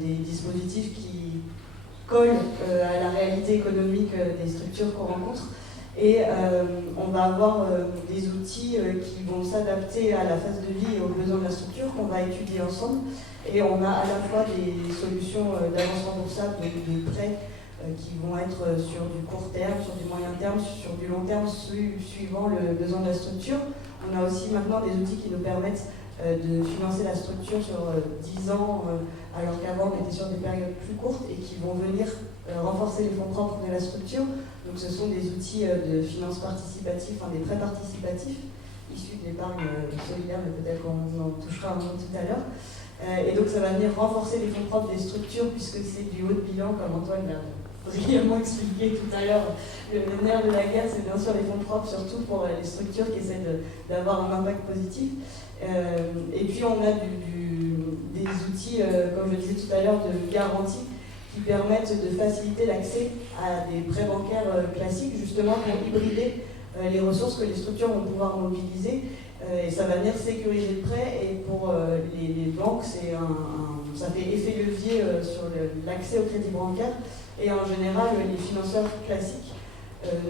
des dispositifs qui collent à la réalité économique des structures qu'on rencontre. Et on va avoir des outils outils qui vont s'adapter à la phase de vie et aux besoins de la structure qu'on va étudier ensemble. Et on a à la fois des solutions d'avance remboursable, de prêts qui vont être sur du court terme, sur du moyen terme, sur du long terme, suivant le besoin de la structure. On a aussi maintenant des outils qui nous permettent de financer la structure sur 10 ans, alors qu'avant on était sur des périodes plus courtes et qui vont venir renforcer les fonds propres de la structure. Donc ce sont des outils de finances participatifs, enfin des prêts participatifs issus de l'épargne solidaire, mais peut-être qu'on en touchera un mot tout à l'heure. Et donc ça va venir renforcer les fonds propres des structures puisque c'est du haut de bilan, comme Antoine l'a brillamment expliqué tout à l'heure. Le nerf de la guerre, c'est bien sûr les fonds propres, surtout pour les structures qui essaient d'avoir un impact positif. Et puis on a des outils, comme je le disais tout à l'heure, de garantie qui permettent de faciliter l'accès à des prêts bancaires classiques, justement pour hybrider les ressources que les structures vont pouvoir mobiliser. Et ça va venir sécuriser le prêt. Et pour les banques, ça fait effet levier sur l'accès au crédit bancaire. Et en général, les financeurs classiques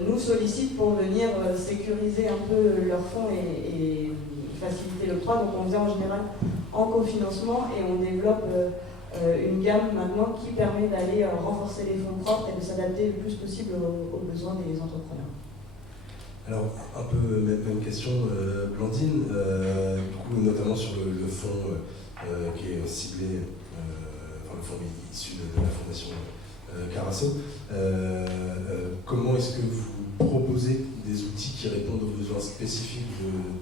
nous sollicitent pour venir sécuriser un peu leurs fonds et faciliter l'octroi. Donc on vient en général en cofinancement et on développe une gamme maintenant qui permet d'aller renforcer les fonds propres et de s'adapter le plus possible aux besoins des entrepreneurs. Alors, un peu même question, Blandine, du coup, notamment sur le fonds qui est ciblé, enfin le fonds issu de la fondation Carasso. Comment est-ce que vous proposez des outils qui répondent aux besoins spécifiques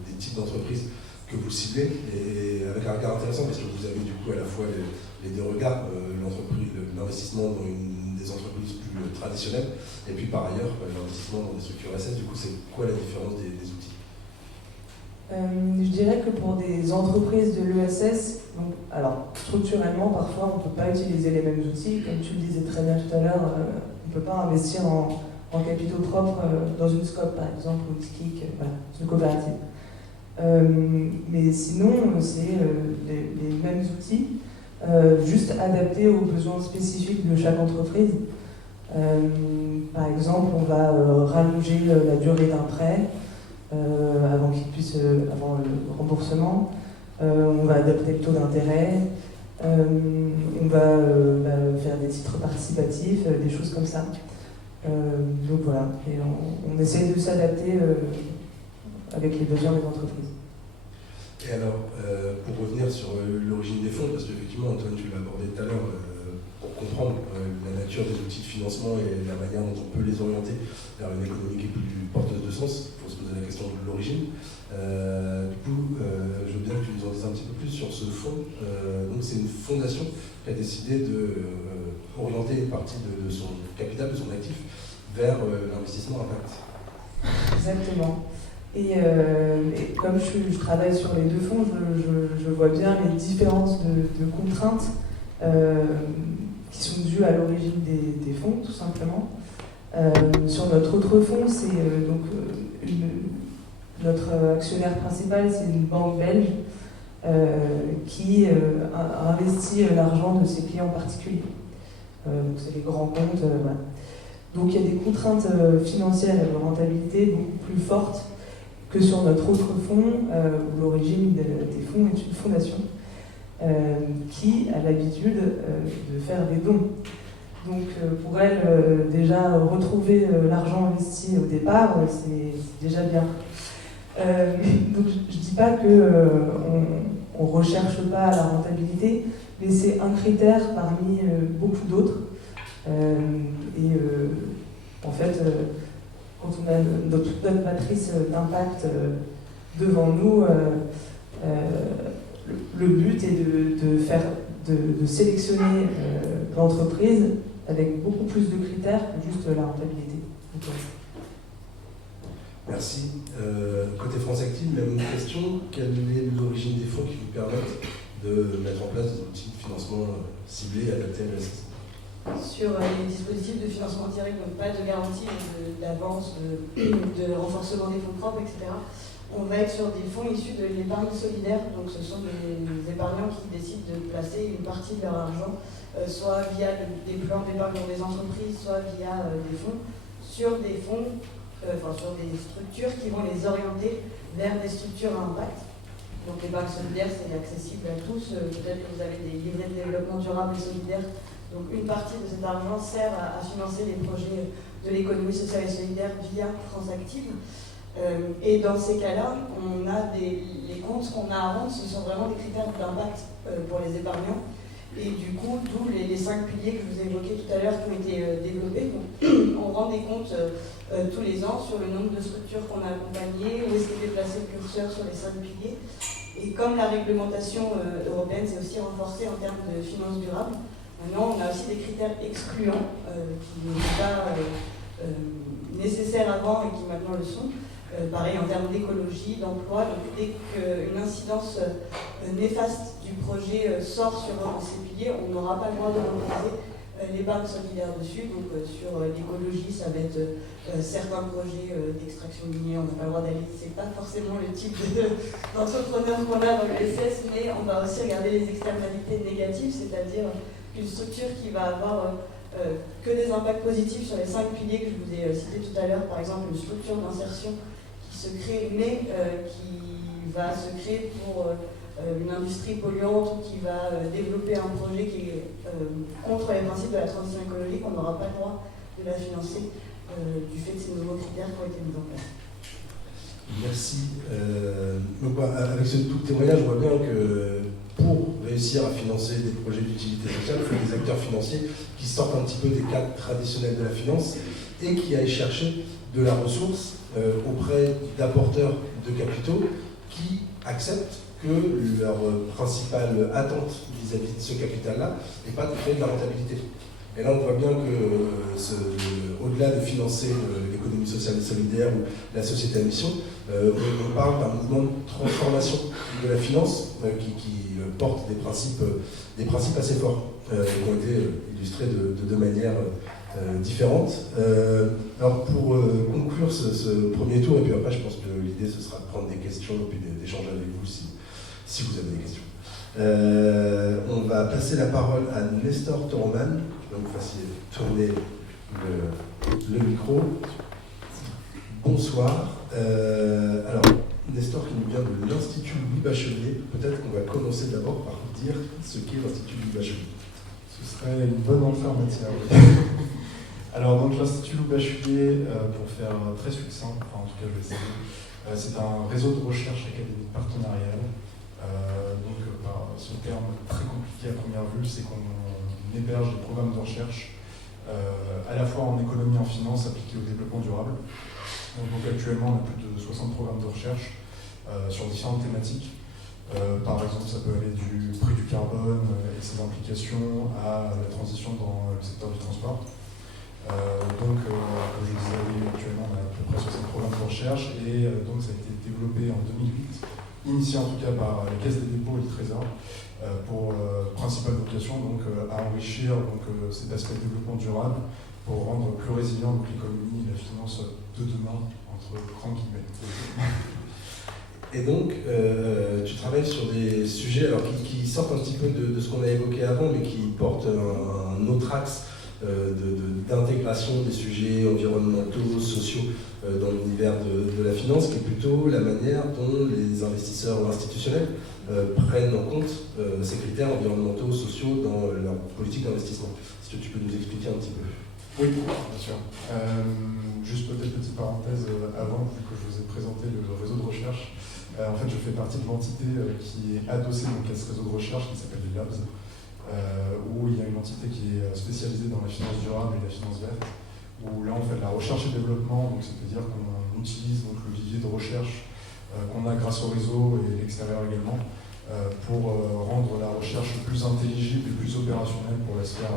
des types d'entreprises que vous ciblez, et avec un regard intéressant parce que vous avez du coup à la fois les deux regards, l'investissement dans des entreprises plus traditionnelles, et puis par ailleurs l'investissement dans des structures SS. Du coup, c'est quoi la différence des outils? Je dirais que pour des entreprises de l'ESS, alors structurellement, parfois on ne peut pas utiliser les mêmes outils. Comme tu le disais très bien tout à l'heure, on ne peut pas investir en capitaux propres dans une SCOP par exemple, ou une SKIC, voilà, c'est une coopérative. Mais sinon, c'est les mêmes outils, juste adaptés aux besoins spécifiques de chaque entreprise. Par exemple, on va rallonger la durée d'un prêt avant le remboursement. On va adapter le taux d'intérêt. On va faire des titres participatifs, des choses comme ça. Donc voilà, et on essaie de s'adapter avec les besoins des entreprises. Et alors, pour revenir sur l'origine des fonds, parce qu'effectivement, Antoine, tu l'as abordé tout à l'heure, pour comprendre la nature des outils de financement et la manière dont on peut les orienter vers une économie qui est plus porteuse de sens, il faut se poser la question de l'origine. Du coup, je veux bien que tu nous en dises un petit peu plus sur ce fonds. Donc, c'est une fondation qui a décidé d'orienter une partie de son capital, de son actif, vers l'investissement impact. Exactement. Et comme je travaille sur les deux fonds, je vois bien les différences de contraintes qui sont dues à l'origine des fonds, tout simplement. Sur notre autre fonds, c'est notre actionnaire principal, c'est une banque belge qui a investi l'argent de ses clients particuliers. Donc c'est les grands comptes. Voilà. Donc il y a des contraintes financières et de rentabilité beaucoup plus fortes que sur notre autre fonds, où l'origine des fonds est une fondation qui a l'habitude de faire des dons. Donc pour elle, déjà retrouver l'argent investi au départ, c'est déjà bien. Donc je ne dis pas qu'on ne recherche pas la rentabilité, mais c'est un critère parmi beaucoup d'autres. En fait, quand on a toute notre matrice d'impact devant nous, le but est de sélectionner l'entreprise avec beaucoup plus de critères que juste la rentabilité. Merci. Côté France Active, même question. Quelle est l'origine des fonds qui vous permettent de mettre en place des outils de financement ciblés et adaptés à l'ESS? Sur les dispositifs de financement direct, donc pas de garantie d'avance, de renforcement des fonds propres, etc. On va être sur des fonds issus de l'épargne solidaire, donc ce sont des épargnants qui décident de placer une partie de leur argent, soit via des plans d'épargne dans des entreprises, soit via des fonds, sur des fonds sur des structures qui vont les orienter vers des structures à impact. Donc l'épargne solidaire, c'est accessible à tous. Peut-être que vous avez des livrets de développement durable et solidaire. Donc une partie de cet argent sert à financer les projets de l'économie sociale et solidaire via France Active. Et dans ces cas-là, on a les comptes qu'on a à rendre, ce sont vraiment des critères d'impact pour les épargnants. Et du coup, d'où les 5 piliers que je vous ai évoqués tout à l'heure qui ont été développés. Donc, on rend des comptes tous les ans sur le nombre de structures qu'on a accompagnées, où est-ce qu'est déplacé le curseur sur les 5 piliers. Et comme la réglementation européenne s'est aussi renforcée en termes de finances durables, maintenant on a aussi des critères excluants qui n'étaient pas nécessaires avant et qui maintenant le sont. Pareil en termes d'écologie, d'emploi, donc dès qu'une incidence néfaste du projet sort sur un de ces piliers, on n'aura pas le droit de mobiliser l'épargne solidaire dessus. Donc sur l'écologie, ça va être certains projets d'extraction minière, on n'a pas le droit d'aller, c'est pas forcément le type d'entrepreneur qu'on a dans le SS, mais on va aussi regarder les externalités négatives, c'est-à-dire une structure qui va avoir que des impacts positifs sur les 5 piliers que je vous ai cités tout à l'heure, par exemple une structure d'insertion qui se crée, mais qui va se créer pour une industrie polluante ou qui va développer un projet qui est contre les principes de la transition écologique, on n'aura pas le droit de la financer du fait de ces nouveaux critères qui ont été mis en place. Merci. Donc, avec ce tout témoignage, je vois bien que pour réussir à financer des projets d'utilité sociale, il faut des acteurs financiers qui sortent un petit peu des cadres traditionnels de la finance et qui aillent chercher de la ressource auprès d'apporteurs de capitaux qui acceptent que leur principale attente vis-à-vis de ce capital-là n'est pas de créer de la rentabilité. Et là, on voit bien que, au-delà de financer l'économie sociale et solidaire ou la société à mission, on parle d'un mouvement de transformation de la finance qui porte des principes assez forts, qui ont été illustrés de deux manières différentes. Alors, pour conclure ce premier tour, et puis après, je pense que l'idée, ce sera de prendre des questions et puis d'échanger avec vous si vous avez des questions. On va passer la parole à Nestor Toroman. Je vais vous fassiez tourner le micro. Bonsoir. Alors, Nestor qui nous vient de l'Institut Louis Bachelier. Peut-être qu'on va commencer d'abord par dire ce qu'est l'Institut Louis Bachelier. Ce serait une bonne entrée en matière. Alors, donc, l'Institut Louis Bachelier, pour faire très succinct, enfin en tout cas je vais essayer, c'est un réseau de recherche académique partenariale. Donc, par ce terme très compliqué à première vue, c'est qu'on héberge des programmes de recherche à la fois en économie et en finance appliqués au développement durable. Donc actuellement, on a plus de 60 programmes de recherche sur différentes thématiques. Par exemple, ça peut aller du prix du carbone et ses implications à la transition dans le secteur du transport. Donc, comme je disais, actuellement, on a à peu près 60 programmes de recherche et donc ça a été développé en 2008. Initié en tout cas par la Caisse des dépôts et du Trésor, pour principale vocation donc, à enrichir cet aspect de développement durable pour rendre plus résilient l'économie et la finance de demain, entre grands guillemets. Et donc, tu travailles sur des sujets alors, qui sortent un petit peu de ce qu'on a évoqué avant, mais qui portent un autre axe d'intégration des sujets environnementaux, sociaux dans l'univers de la finance, qui est plutôt la manière dont les investisseurs institutionnels prennent en compte ces critères environnementaux, sociaux dans leur politique d'investissement. Est-ce que tu peux nous expliquer un petit peu ? Oui, bien sûr. Juste peut-être petite parenthèse avant, vu que je vous ai présenté le réseau de recherche. En fait, je fais partie de l'entité qui est adossée donc, à ce réseau de recherche qui s'appelle les Labs. Où il y a une entité qui est spécialisée dans la finance durable et la finance verte, où là on fait de la recherche et développement, donc c'est-à-dire qu'on utilise donc, le vivier de recherche qu'on a grâce au réseau et l'extérieur également, pour rendre la recherche plus intelligible et plus opérationnelle pour la sphère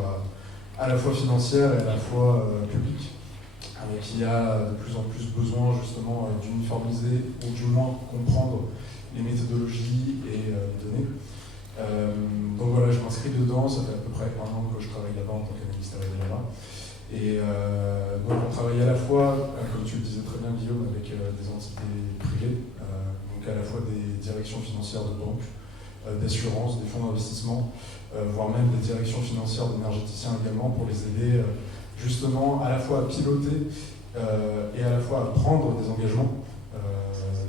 à la fois financière et à la fois publique, qui a de plus en plus besoin justement d'uniformiser ou du moins comprendre les méthodologies et les données. Donc voilà, je m'inscris dedans, ça fait à peu près 1 an que je travaille là-bas en tant qu'analyste là-bas. Et donc on travaille à la fois, comme tu le disais très bien Guillaume, avec des entités privées, donc à la fois des directions financières de banques, d'assurances, des fonds d'investissement, voire même des directions financières d'énergéticiens également, pour les aider justement à la fois à piloter et à la fois à prendre des engagements.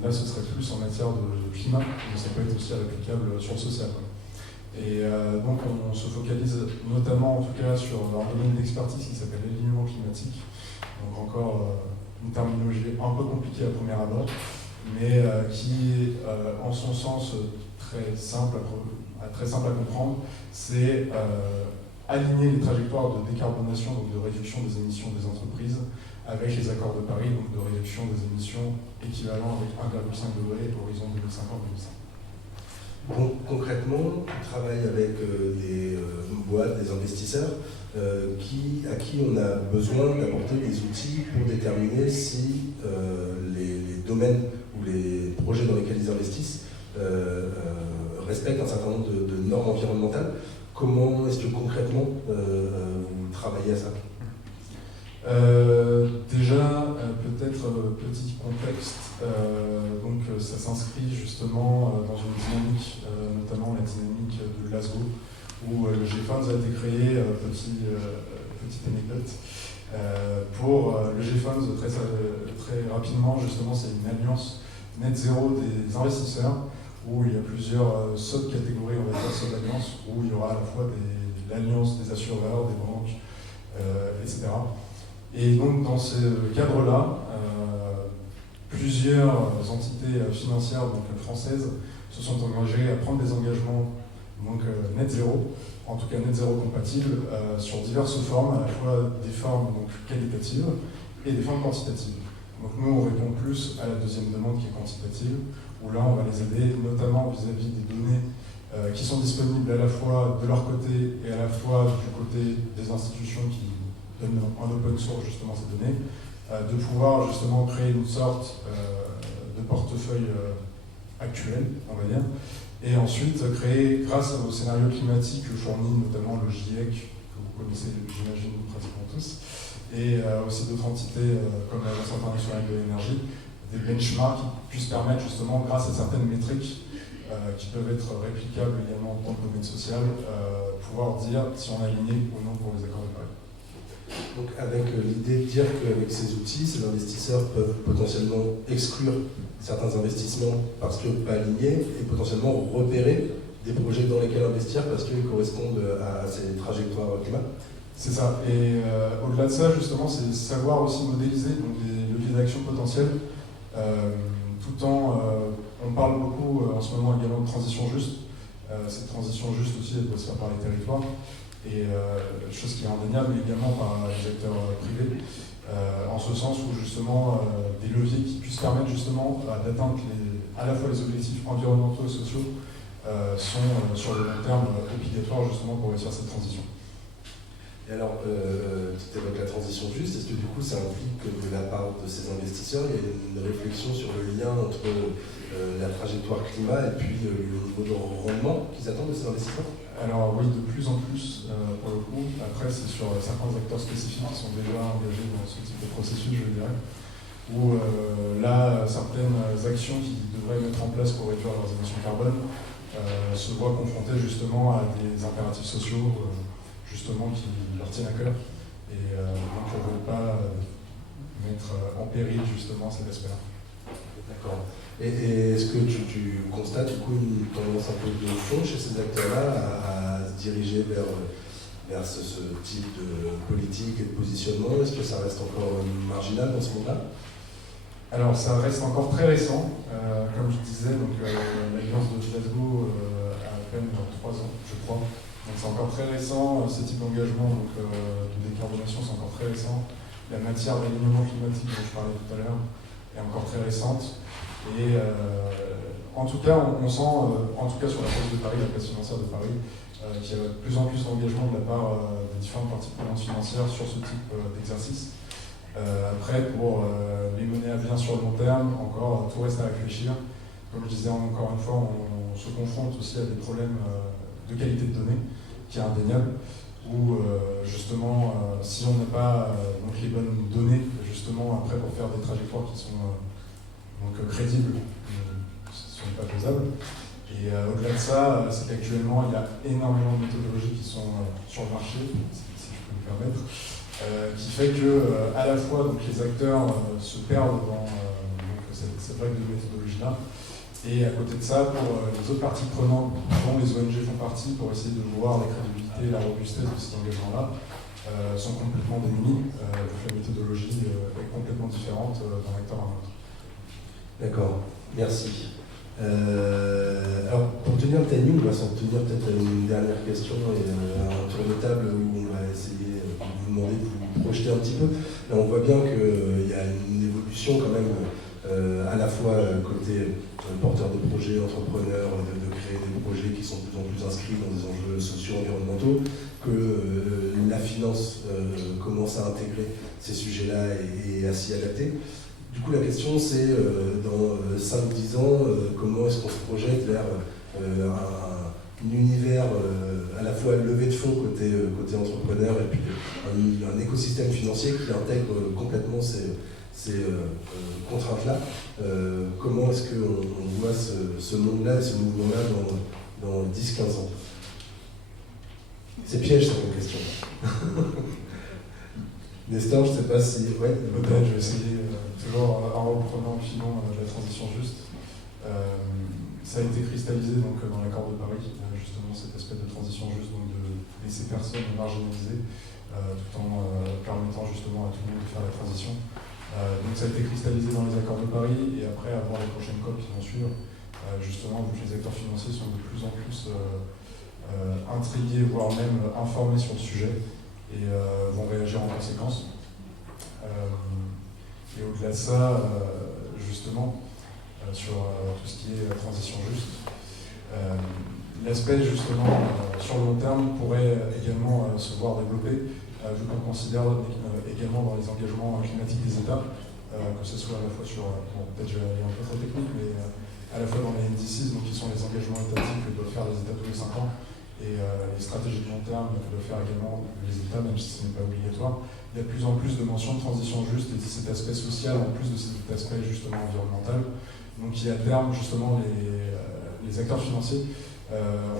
Là, ce serait plus en matière de climat, mais ça peut être aussi applicable sur le social. Et donc, on se focalise notamment, en tout cas, sur un domaine d'expertise qui s'appelle l'alignement climatique. Donc, encore une terminologie un peu compliquée à premier abord, mais qui est, en son sens, très simple à comprendre. C'est aligner les trajectoires de décarbonation, donc de réduction des émissions des entreprises, avec les accords de Paris, donc de réduction des émissions équivalent avec 1,5 degré horizon 2050-2050. Bon, concrètement, tu travailles avec des boîtes, des investisseurs à qui on a besoin d'apporter des outils pour déterminer si les domaines ou les projets dans lesquels ils investissent respectent un certain nombre de normes environnementales. Comment est-ce que concrètement vous travaillez à ça ? Déjà, peut-être petit contexte, donc ça s'inscrit justement dans une dynamique, notamment la dynamique de Glasgow, où le GFunds a été créé, petite anecdote, pour le GFunds très rapidement, justement, c'est une alliance net zéro des investisseurs, où il y a plusieurs sub-catégories, on va dire, sub-alliances, où il y aura à la fois l'alliance des assureurs, des banques, etc. Et donc, dans ce cadre-là, plusieurs entités financières donc, françaises se sont engagées à prendre des engagements donc, net zéro, en tout cas net zéro compatibles, sur diverses formes, à la fois des formes donc, qualitatives et des formes quantitatives. Donc nous, on répond plus à la deuxième demande qui est quantitative, où là, on va les aider, notamment vis-à-vis des données qui sont disponibles à la fois de leur côté et à la fois du côté des institutions qui donnent en open source justement ces données, de pouvoir justement créer une sorte de portefeuille actuel, on va dire, et ensuite créer, grâce aux scénarios climatiques que fournit notamment le GIEC, que vous connaissez, j'imagine, pratiquement tous, et aussi d'autres entités comme l'Agence internationale de l'énergie, des benchmarks qui puissent permettre justement, grâce à certaines métriques qui peuvent être réplicables également dans le domaine social, pouvoir dire si on est aligné ou non pour les accords de Paris. Donc avec l'idée de dire qu'avec ces outils, ces investisseurs peuvent potentiellement exclure certains investissements parce que pas alignés et potentiellement repérer des projets dans lesquels investir parce qu'ils correspondent à ces trajectoires climat. C'est ça. Et au-delà de ça, justement, c'est savoir aussi modéliser donc, des leviers d'action potentiels. Tout en, on parle beaucoup en ce moment également de transition juste. Cette transition juste aussi, elle peut se faire par les territoires. Et chose qui est indéniable, mais également par les acteurs privés, en ce sens où justement des leviers qui puissent permettre justement d'atteindre à la fois les objectifs environnementaux et sociaux sont sur le long terme obligatoires justement pour réussir cette transition. Et alors, tu évoques la transition juste, est-ce que du coup ça implique que de la part de ces investisseurs, il y a une réflexion sur le lien entre la trajectoire climat et puis le niveau de rendement qu'ils attendent de ces investissements? Alors oui, de plus en plus pour le coup. Après, c'est sur certains acteurs spécifiques qui sont déjà engagés dans ce type de processus, je dirais, où là, certaines actions qu'ils devraient mettre en place pour réduire leurs émissions carbone se voient confrontées justement à des impératifs sociaux justement qui leur tiennent à cœur. Et donc, on ne veut pas mettre en péril justement cet aspect-là. D'accord. Et est-ce que tu constates du coup une tendance un peu de fond chez ces acteurs-là à se diriger vers ce type de politique et de positionnement? Est-ce que ça reste encore marginal dans ce monde-là? Alors ça reste encore très récent. Comme je disais, l'alliance de Glasgow a à peine 3 ans, je crois. Donc c'est encore très récent, ce type d'engagement de décarbonation, c'est encore très récent. La matière d'alignement climatique dont je parlais tout à l'heure est encore très récente. Et en tout cas, on sent, en tout cas sur la place de Paris, la place financière de Paris, qu'il y a de plus en plus d'engagement de la part des différentes parties prenantes financières sur ce type d'exercice. Après, pour les mener à bien sur le long terme, encore tout reste à réfléchir. Comme je disais encore une fois, on se confronte aussi à des problèmes de qualité de données, qui est indéniable, où justement, si on n'a pas donc les bonnes données, justement, après pour faire des trajectoires qui sont donc crédibles, ce n'est pas faisable. Et au-delà de ça, c'est qu'actuellement, il y a énormément de méthodologies qui sont sur le marché, si je peux me permettre, qui fait que à la fois donc, les acteurs se perdent dans cette vague de méthodologie-là, et à côté de ça, pour les autres parties prenantes dont les ONG font partie, pour essayer de voir la crédibilité et la robustesse de cet engagement-là, sont complètement démunis. Donc la méthodologie est complètement différente d'un acteur à un autre. D'accord, merci. Alors, pour tenir le timing, on va s'en tenir peut-être à une dernière question et un tour de table où on va essayer de vous demander de vous projeter un petit peu. Là, on voit bien qu'il y a une évolution quand même, à la fois côté porteur de projets, entrepreneurs, de créer des projets qui sont de plus en plus inscrits dans des enjeux sociaux, environnementaux, que la finance commence à intégrer ces sujets-là et à s'y adapter. Du coup, la question, c'est dans 5-10 ans, comment est-ce qu'on se projette vers un univers à la fois levé de fonds côté entrepreneur et puis un écosystème financier qui intègre complètement ces contraintes-là. Comment est-ce qu'on voit ce monde-là, ce mouvement-là dans 10-15 ans? C'est piège, cette question. Nestor, je ne sais pas si... Ouais, peut-être, je vais essayer, toujours en reprenant le filon de la transition juste. Ça a été cristallisé donc, dans l'accord de Paris, justement cet aspect de transition juste, donc de laisser personne marginalisé, tout en permettant justement à tout le monde de faire la transition. Donc ça a été cristallisé dans les accords de Paris, et après, avant les prochaines COP qui vont suivre, justement, vu que les acteurs financiers sont de plus en plus intrigués, voire même informés sur le sujet, et vont réagir en conséquence. Et au-delà de ça, justement, sur tout ce qui est transition juste, l'aspect justement sur le long terme pourrait également se voir développer, vu qu'on considère également dans les engagements climatiques des États, que ce soit à la fois sur, peut-être je vais aller un peu trop technique, mais à la fois dans les NDCs, donc qui sont les engagements étatiques que doivent faire les États tous les 5 ans, et les stratégies de long terme que doivent faire également les États, même si ce n'est pas obligatoire. Il y a de plus en plus de mentions de transition juste et de cet aspect social en plus de cet aspect justement environnemental. Donc qui à terme justement les acteurs financiers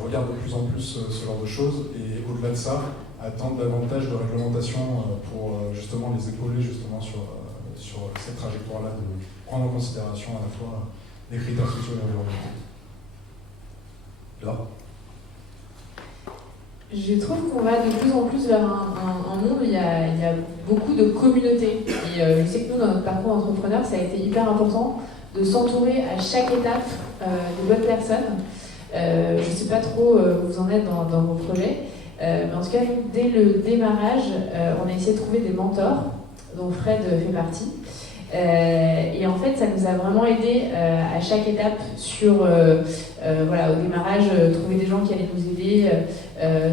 regardent de plus en plus ce genre de choses, et au-delà de ça, attendent davantage de réglementation pour justement les épauler justement sur cette trajectoire-là, de prendre en considération à la fois les critères sociaux et environnementaux. Alors, je trouve qu'on va de plus en plus vers un monde où il y a beaucoup de communautés. Et je sais que nous, dans notre parcours entrepreneur, ça a été hyper important de s'entourer à chaque étape de bonnes personnes. Je ne sais pas trop où vous en êtes dans vos projets, mais en tout cas, dès le démarrage, on a essayé de trouver des mentors, dont Fred fait partie. Et en fait, ça nous a vraiment aidé à chaque étape sur, voilà, au démarrage, trouver des gens qui allaient nous aider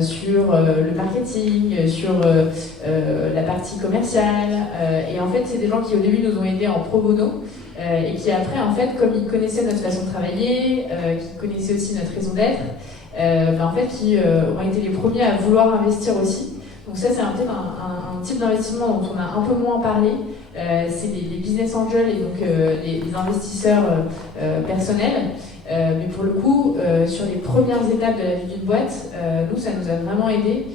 sur le marketing, sur la partie commerciale. Et en fait, c'est des gens qui au début nous ont aidés en pro bono et qui après, en fait, comme ils connaissaient notre façon de travailler, qui connaissaient aussi notre raison d'être, en fait, qui ont été les premiers à vouloir investir aussi. Donc ça, c'est peut-être un type d'investissement dont on a un peu moins parlé. C'est les business angels et donc les investisseurs personnels. Mais pour le coup, sur les premières étapes de la vie d'une boîte, nous, ça nous a vraiment aidé.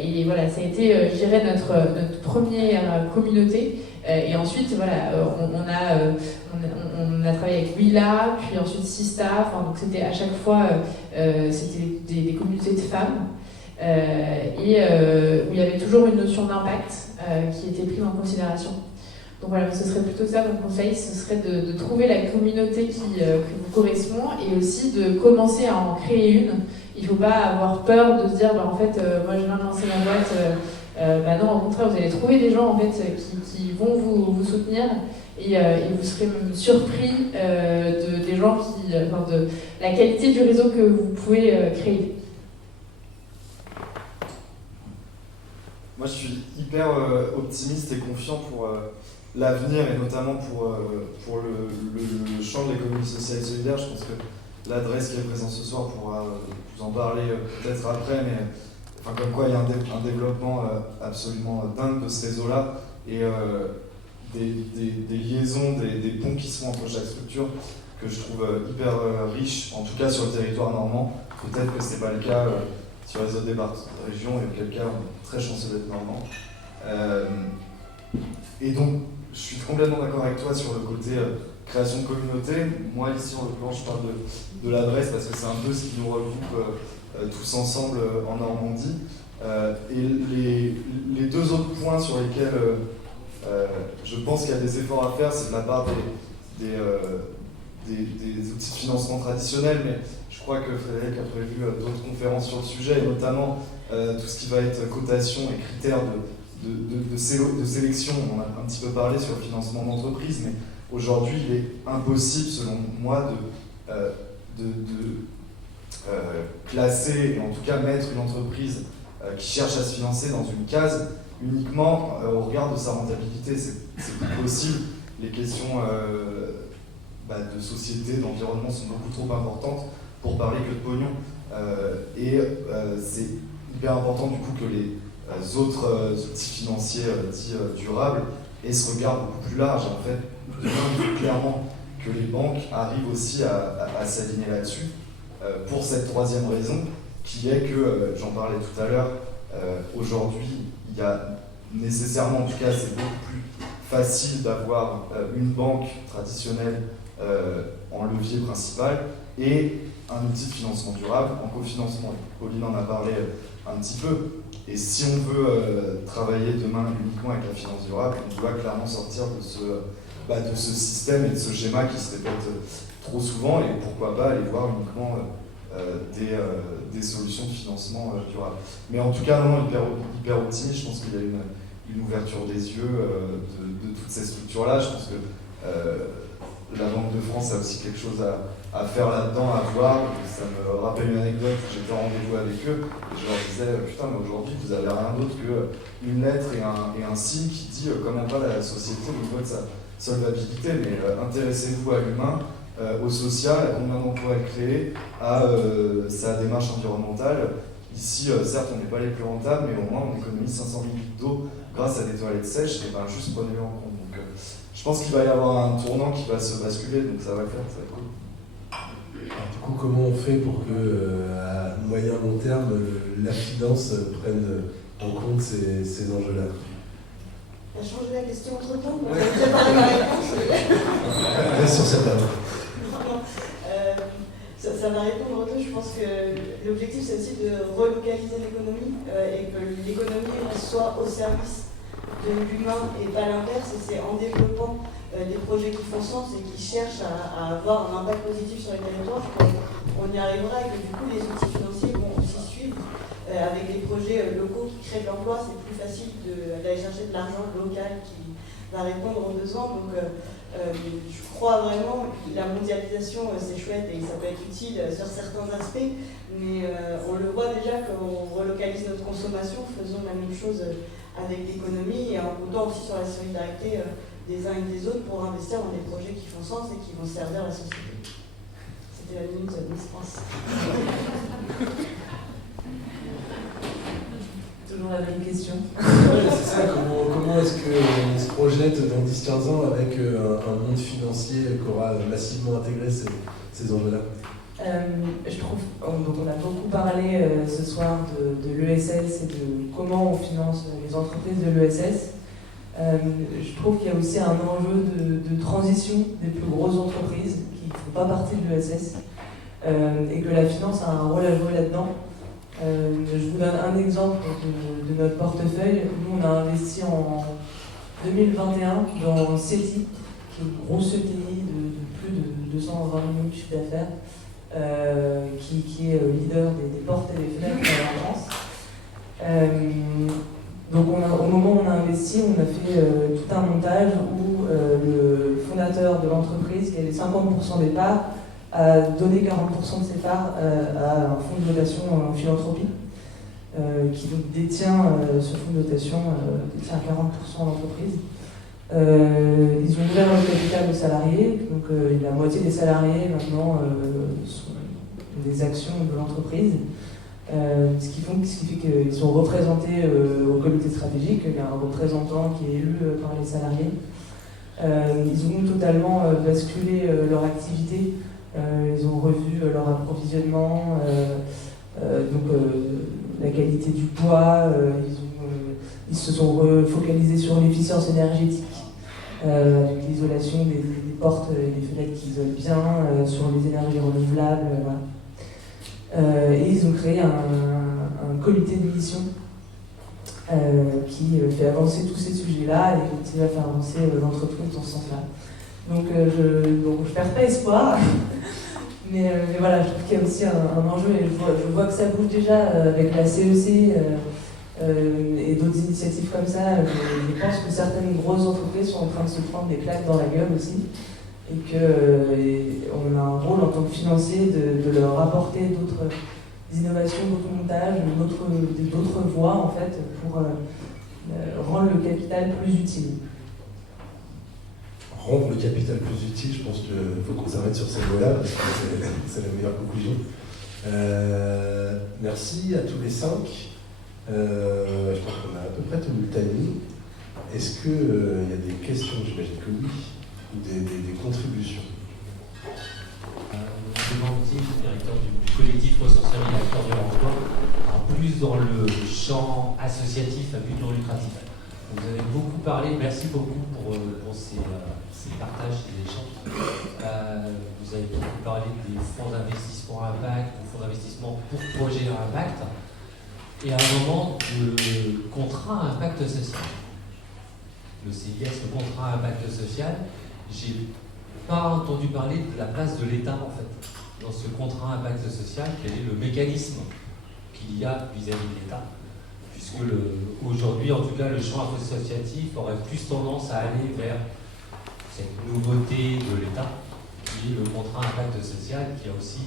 Et voilà, ça a été, je dirais, notre première communauté. Et ensuite, voilà, on a travaillé avec Willa, puis ensuite Sista. Enfin, donc c'était à chaque fois, c'était des communautés de femmes. Où il y avait toujours une notion d'impact qui était prise en considération. Donc voilà, ce serait plutôt ça mon conseil, ce serait de trouver la communauté qui vous correspond et aussi de commencer à en créer une. Il ne faut pas avoir peur de se dire en fait moi je viens de lancer ma boîte. Non, au contraire, vous allez trouver des gens en fait qui vont vous soutenir et vous serez même surpris des gens de la qualité du réseau que vous pouvez créer. Moi, je suis hyper optimiste et confiant pour l'avenir et notamment pour le champ de l'économie sociale et solidaire. Je pense que l'adresse qui est présente ce soir pourra vous en parler peut-être après, mais enfin, comme quoi il y a un développement absolument dingue de ce réseau-là et des liaisons, des ponts qui se font entre chaque structure que je trouve hyper riches, en tout cas sur le territoire normand. Peut-être que ce n'est pas le cas sur les autres régions, et auquel cas on est très chanceux d'être normand. Et donc, je suis complètement d'accord avec toi sur le côté création de communauté. Moi, ici, en l'occurrence, je parle de la Bresse parce que c'est un peu ce qui nous regroupe tous ensemble en Normandie. Et les deux autres points sur lesquels je pense qu'il y a des efforts à faire, c'est de la part des outils de financement traditionnels, mais je crois que Frédéric a prévu d'autres conférences sur le sujet, et notamment tout ce qui va être cotation et critères de sélection. On en a un petit peu parlé sur le financement d'entreprise, mais aujourd'hui, il est impossible, selon moi, de classer, et en tout cas mettre une entreprise qui cherche à se financer dans une case uniquement au regard de sa rentabilité. C'est plus possible. Les questions de société, d'environnement sont beaucoup trop importantes pour parler que de pognon. C'est hyper important du coup que les autres outils financiers dits durables aient ce regard beaucoup plus large. En fait, bien clairement que les banques arrivent aussi à s'aligner là-dessus pour cette troisième raison, qui est que, j'en parlais tout à l'heure, aujourd'hui, il y a nécessairement, en tout cas, c'est beaucoup plus facile d'avoir une banque traditionnelle en levier principal et un outil de financement durable en cofinancement. Pauline en a parlé un petit peu. Et si on veut travailler demain uniquement avec la finance durable, on doit clairement sortir de ce système et de ce schéma qui se répète trop souvent, et pourquoi pas aller voir uniquement des solutions de financement durable. Mais en tout cas, non, hyper optimiste. Je pense qu'il y a une ouverture des yeux de toutes ces structures-là. Je pense que la Banque de France a aussi quelque chose à faire là-dedans, à voir. Ça me rappelle une anecdote où j'étais en rendez-vous avec eux et je leur disais putain, mais aujourd'hui vous avez rien d'autre qu'une lettre et un signe qui dit comment va la société au niveau de sa solvabilité, mais intéressez-vous à l'humain, au social, à combien d'emplois elle crée, à sa démarche environnementale. Ici, certes, on n'est pas les plus rentables, mais au moins on économise 500 000 litres d'eau grâce à des toilettes sèches, et ben juste prenez-le en compte. Donc, je pense qu'il va y avoir un tournant qui va se basculer, donc ça va le faire, ça va être cool. Alors, du coup, comment on fait pour que, à moyen long terme, la finance prenne en compte ces enjeux-là? Tu as changé la question entre temps, vous avez préparé ma réponse. Reste sur cette table. Ça va répondre aux deux. Je pense que l'objectif, c'est aussi de relocaliser l'économie et que l'économie soit au service de l'humain et pas l'inverse. Et c'est en développant des projets qui font sens et qui cherchent à avoir un impact positif sur les territoires qu'on y arrivera, et que du coup les outils financiers vont aussi suivre avec des projets locaux qui créent de l'emploi. C'est plus facile d'aller chercher de l'argent local qui va répondre aux besoins. Donc je crois vraiment que la mondialisation c'est chouette et ça peut être utile sur certains aspects, mais on le voit déjà quand on relocalise notre consommation, faisons la même chose avec l'économie et en comptant aussi sur la solidarité des uns et des autres pour investir dans des projets qui font sens et qui vont servir la société. C'était la minute de Miss France. Toujours la même question. Ouais, c'est ça, comment est-ce qu'on se projette dans 10-15 ans avec un monde financier qui aura massivement intégré ces enjeux-là? Je trouve, donc on a beaucoup parlé ce soir de l'ESS et de comment on finance les entreprises de l'ESS. Je trouve qu'il y a aussi un enjeu de transition des plus grosses entreprises qui ne font pas partie de l'ESS et que la finance a un rôle à jouer là-dedans. Je vous donne un exemple de notre portefeuille. Nous, on a investi en 2021 dans CETI, qui est une grosse ETI de plus de 220 millions de chiffre d'affaires, qui est leader des portes et des fenêtres en France. Donc au moment où on a investi, on a fait tout un montage où le fondateur de l'entreprise, qui avait 50% des parts, a donné 40% de ses parts à un fonds de dotation en philanthropie, qui donc détient, ce fonds de dotation détient 40% de l'entreprise. Ils ont ouvert le capital aux salariés, donc la moitié des salariés maintenant ont des actions de l'entreprise. Ce qui fait qu'ils sont représentés au comité stratégique, il y a un représentant qui est élu par les salariés. Ils ont totalement basculé leur activité, ils ont revu leur approvisionnement, donc la qualité du bois, ils se sont focalisés sur l'efficience énergétique, avec l'isolation des portes et des fenêtres qui isolent bien, sur les énergies renouvelables. Voilà. Et ils ont créé un comité de mission qui fait avancer tous ces sujets-là et continue à faire avancer l'entreprise dans ce sens-là. Donc je perds pas espoir, mais voilà, je trouve qu'il y a aussi un enjeu et je vois que ça bouge déjà avec la CEC et d'autres initiatives comme ça. Je pense que certaines grosses entreprises sont en train de se prendre des claques dans la gueule aussi et qu'on a un rôle en tant que financier de leur apporter d'autres innovations, d'autres montages, d'autres voies en fait pour rendre le capital plus utile. Rendre le capital plus utile, je pense qu'il faut qu'on s'arrête sur ces mots-là, parce que c'est la meilleure conclusion. Merci à tous les 5. Je pense qu'on a à peu près tenu le timing. Est-ce qu'il y a des questions? J'imagine que oui, ou des contributions. Devantier, directeur du collectif Ressourcerie et acteur de l'emploi, en plus dans le champ associatif à but non lucratif. Vous avez beaucoup parlé, merci beaucoup pour ces partages, ces échanges. Vous avez beaucoup parlé des fonds d'investissement à impact, ou fonds d'investissement pour projet à impact, et à un moment de contrat à impact social. Le CIS, le contrat à impact social, j'ai pas entendu parler de la place de l'État en fait dans ce contrat impact social. Quel est le mécanisme qu'il y a vis-à-vis de l'État, puisque aujourd'hui en tout cas le champ associatif aurait plus tendance à aller vers cette nouveauté de l'État qui est le contrat impact social, qui a aussi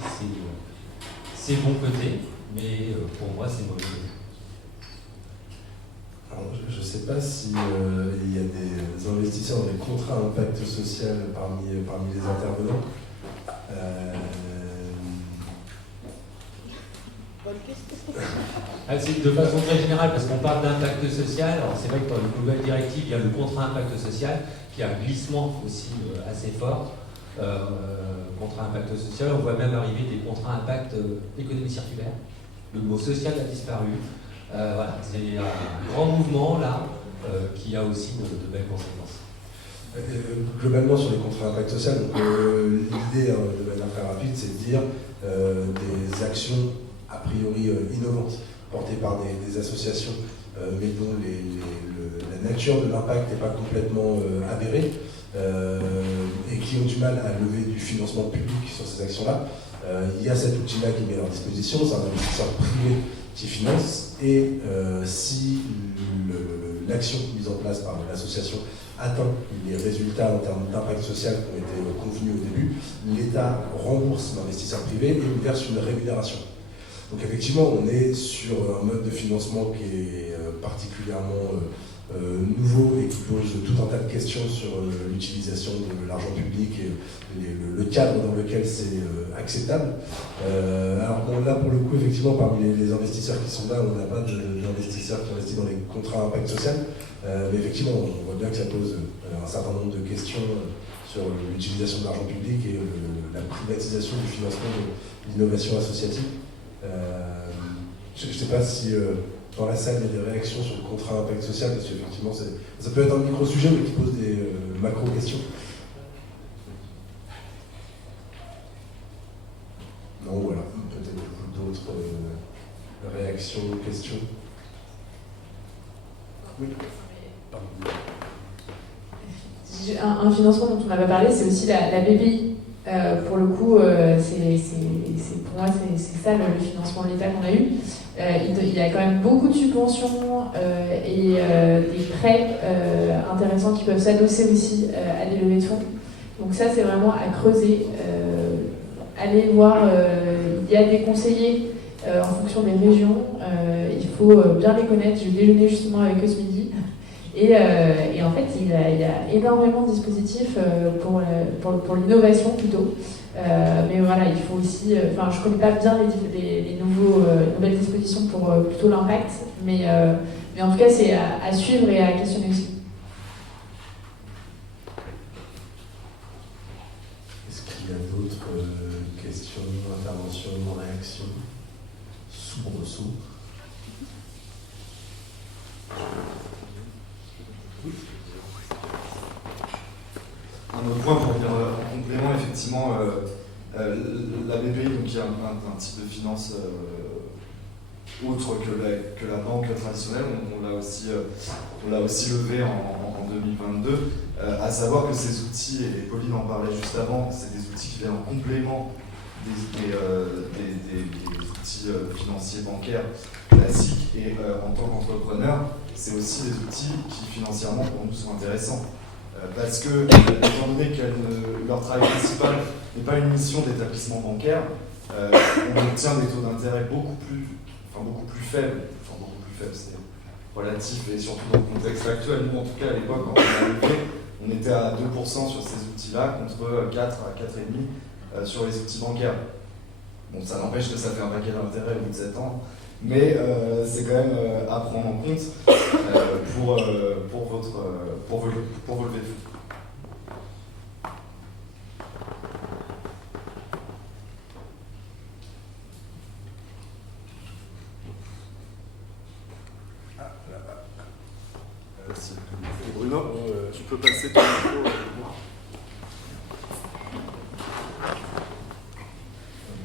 ses bons côtés, mais pour moi c'est mauvais côtés. Alors, je ne sais pas s'il y a des investisseurs dans les contrats à impact social parmi les intervenants. C'est de façon très générale, parce qu'on parle d'impact social. Alors c'est vrai que dans les nouvelles directives, il y a le contrat impact social, qui a un glissement aussi assez fort. Contrat impact social, on voit même arriver des contrats impact économie circulaire. Le mot social a disparu. Voilà, c'est un grand mouvement là qui a aussi de belles conséquences. Globalement sur les contrats impact social, l'idée de manière très rapide, c'est de dire des actions a priori innovantes portées par des associations, mais dont la nature de l'impact n'est pas complètement avérée, et qui ont du mal à lever du financement public sur ces actions-là. Il y a cet outil-là qui est mis à leur disposition, c'est un investisseur privé qui finance, et si l'action mise en place par l'association atteint les résultats en termes d'impact social qui ont été convenus au début, l'État rembourse l'investisseur privé et lui verse une rémunération. Donc effectivement, on est sur un mode de financement qui est particulièrement nouveau et qui pose tout un tas de questions sur l'utilisation de l'argent public et le cadre dans lequel c'est acceptable. Alors bon, là, pour le coup, effectivement, parmi les investisseurs qui sont là, on n'a pas d'investisseurs qui investissent dans les contrats à impact social, mais effectivement, on voit bien que ça pose un certain nombre de questions sur l'utilisation de l'argent public et la privatisation du financement de l'innovation associative. Je ne sais pas si dans la salle il y a des réactions sur le contrat impact social, parce qu'effectivement ça peut être un micro-sujet mais qui pose des macro-questions. Non, voilà, peut-être d'autres réactions, questions. Oui. Un financement dont on n'a pas parlé, c'est aussi la BPI. Pour le coup, pour moi, c'est ça le financement de l'État qu'on a eu. Il y a quand même beaucoup de subventions et des prêts intéressants qui peuvent s'adosser aussi à des levées de fonds. Donc ça, c'est vraiment à creuser. Allez voir, il y a des conseillers en fonction des régions. Il faut bien les connaître. Je déjeunais justement avec eux ce midi. Et en fait, il y a énormément de dispositifs pour l'innovation plutôt. Mais voilà, il faut aussi... Enfin, je ne connais pas bien les nouvelles dispositions pour plutôt l'impact, mais en tout cas, c'est à suivre et à questionner aussi. Est-ce qu'il y a d'autres questions, interventions, réactions, soubresauts? autre point pour dire en complément, effectivement, la BPI, donc, il y a un type de finance autre que la banque traditionnelle, on l'a aussi levé en 2022, à savoir que ces outils, et Pauline en parlait juste avant, c'est des outils qui viennent en complément des outils financiers bancaires classiques, et en tant qu'entrepreneur, c'est aussi des outils qui financièrement pour nous sont intéressants. Parce que, étant donné que leur travail principal n'est pas une mission d'établissement bancaire, on obtient des taux d'intérêt beaucoup plus faibles, c'est relatif, et surtout dans le contexte actuel. Nous, en tout cas, à l'époque, quand on a levé, on était à 2% sur ces outils-là, contre 4 à 4,5% sur les outils bancaires. Bon, ça n'empêche que ça fait un paquet d'intérêt au bout de 7 ans, mais c'est quand même à prendre en compte pour vos levées de fonds. Et Bruno, tu peux passer ton micro.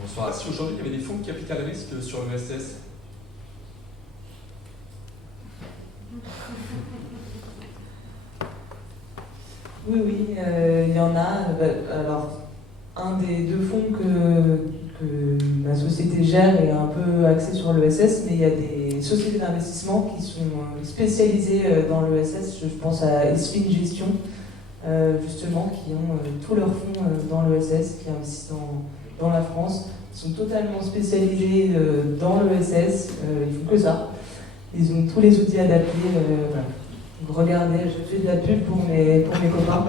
Bonsoir. Si aujourd'hui il y avait des fonds de capital risque sur l'ESS? Oui, il y en a. Alors, un des deux fonds que ma société gère est un peu axé sur l'ESS, mais il y a des sociétés d'investissement qui sont spécialisées dans l'ESS. Je pense à Esfin Gestion, justement, qui ont tous leurs fonds dans l'ESS, qui investissent dans la France. Ils sont totalement spécialisés dans l'ESS, ils font que ça. Ils ont tous les outils adaptés. Voilà. Donc regardez, je fais de la pub pour mes copains.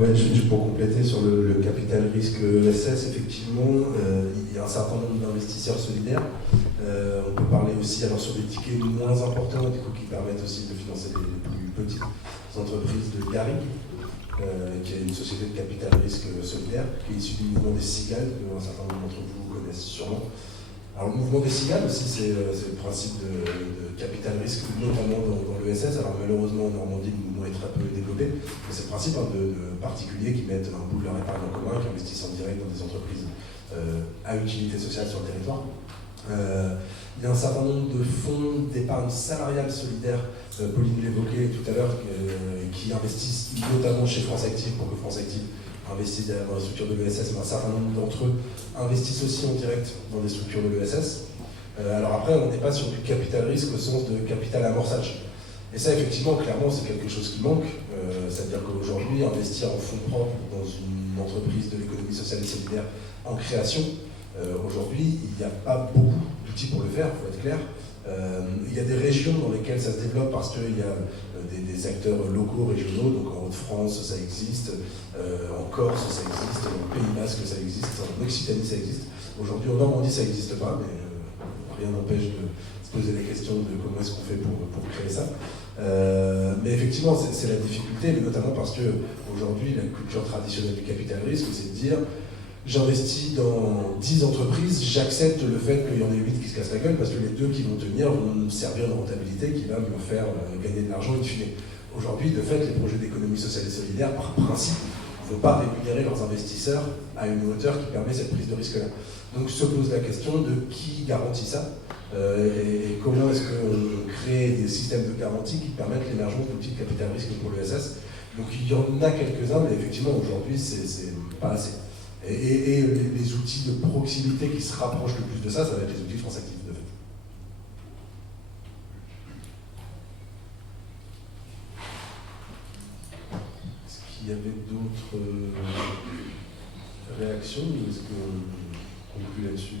Ouais, juste pour compléter sur le capital risque ESS, effectivement, il y a un certain nombre d'investisseurs solidaires. On peut parler aussi alors sur des tickets moins importants, du coup, qui permettent aussi de financer les plus petites entreprises de Gary, qui est une société de capital risque solidaire, qui est issue du mouvement des cigales, que un certain nombre d'entre vous connaissent sûrement. Alors le mouvement des cigales aussi, c'est le principe de capital risque, notamment dans l'ESS. Alors malheureusement en Normandie, le mouvement est très peu développé, mais c'est le principe de particuliers qui mettent un bout de leur épargne en commun, qui investissent en direct dans des entreprises à utilité sociale sur le territoire. Il y a un certain nombre de fonds d'épargne salariale solidaire, Pauline l'évoquait tout à l'heure, qui investissent notamment chez France Active, pour que France Active investissent dans les structures de l'ESS, mais un certain nombre d'entre eux investissent aussi en direct dans des structures de l'ESS. Alors après, on n'est pas sur du capital risque au sens de capital amorçage. Et ça, effectivement, clairement, c'est quelque chose qui manque. C'est-à-dire qu'aujourd'hui, investir en fonds propres dans une entreprise de l'économie sociale et solidaire en création, aujourd'hui, il n'y a pas beaucoup d'outils pour le faire, il faut être clair. Il y a des régions dans lesquelles ça se développe parce qu'il y a des acteurs locaux, régionaux, donc en Haute-France ça existe, en Corse ça existe, en Pays Basque ça existe, en Occitanie ça existe. Aujourd'hui en Normandie ça n'existe pas, mais rien n'empêche de se poser la question de comment est-ce qu'on fait pour créer ça. Mais effectivement c'est la difficulté, mais notamment parce qu'aujourd'hui la culture traditionnelle du capital risque c'est de dire j'investis dans 10 entreprises, j'accepte le fait qu'il y en ait 8 qui se cassent la gueule parce que les 2 qui vont tenir vont me servir de rentabilité qui va me faire gagner de l'argent in fine. Aujourd'hui, de fait, les projets d'économie sociale et solidaire, par principe, ne vont pas rémunérer leurs investisseurs à une hauteur qui permet cette prise de risque-là. Donc se pose la question de qui garantit ça et comment est-ce qu'on crée des systèmes de garantie qui permettent l'émergence d'outils de capital risque pour l'ESS. Donc il y en a quelques-uns, mais effectivement, aujourd'hui, c'est pas assez. Et les outils de proximité qui se rapprochent le plus de ça, ça va être les outils de France Active, de fait. Est-ce qu'il y avait d'autres réactions ou est-ce qu'on conclut là-dessus?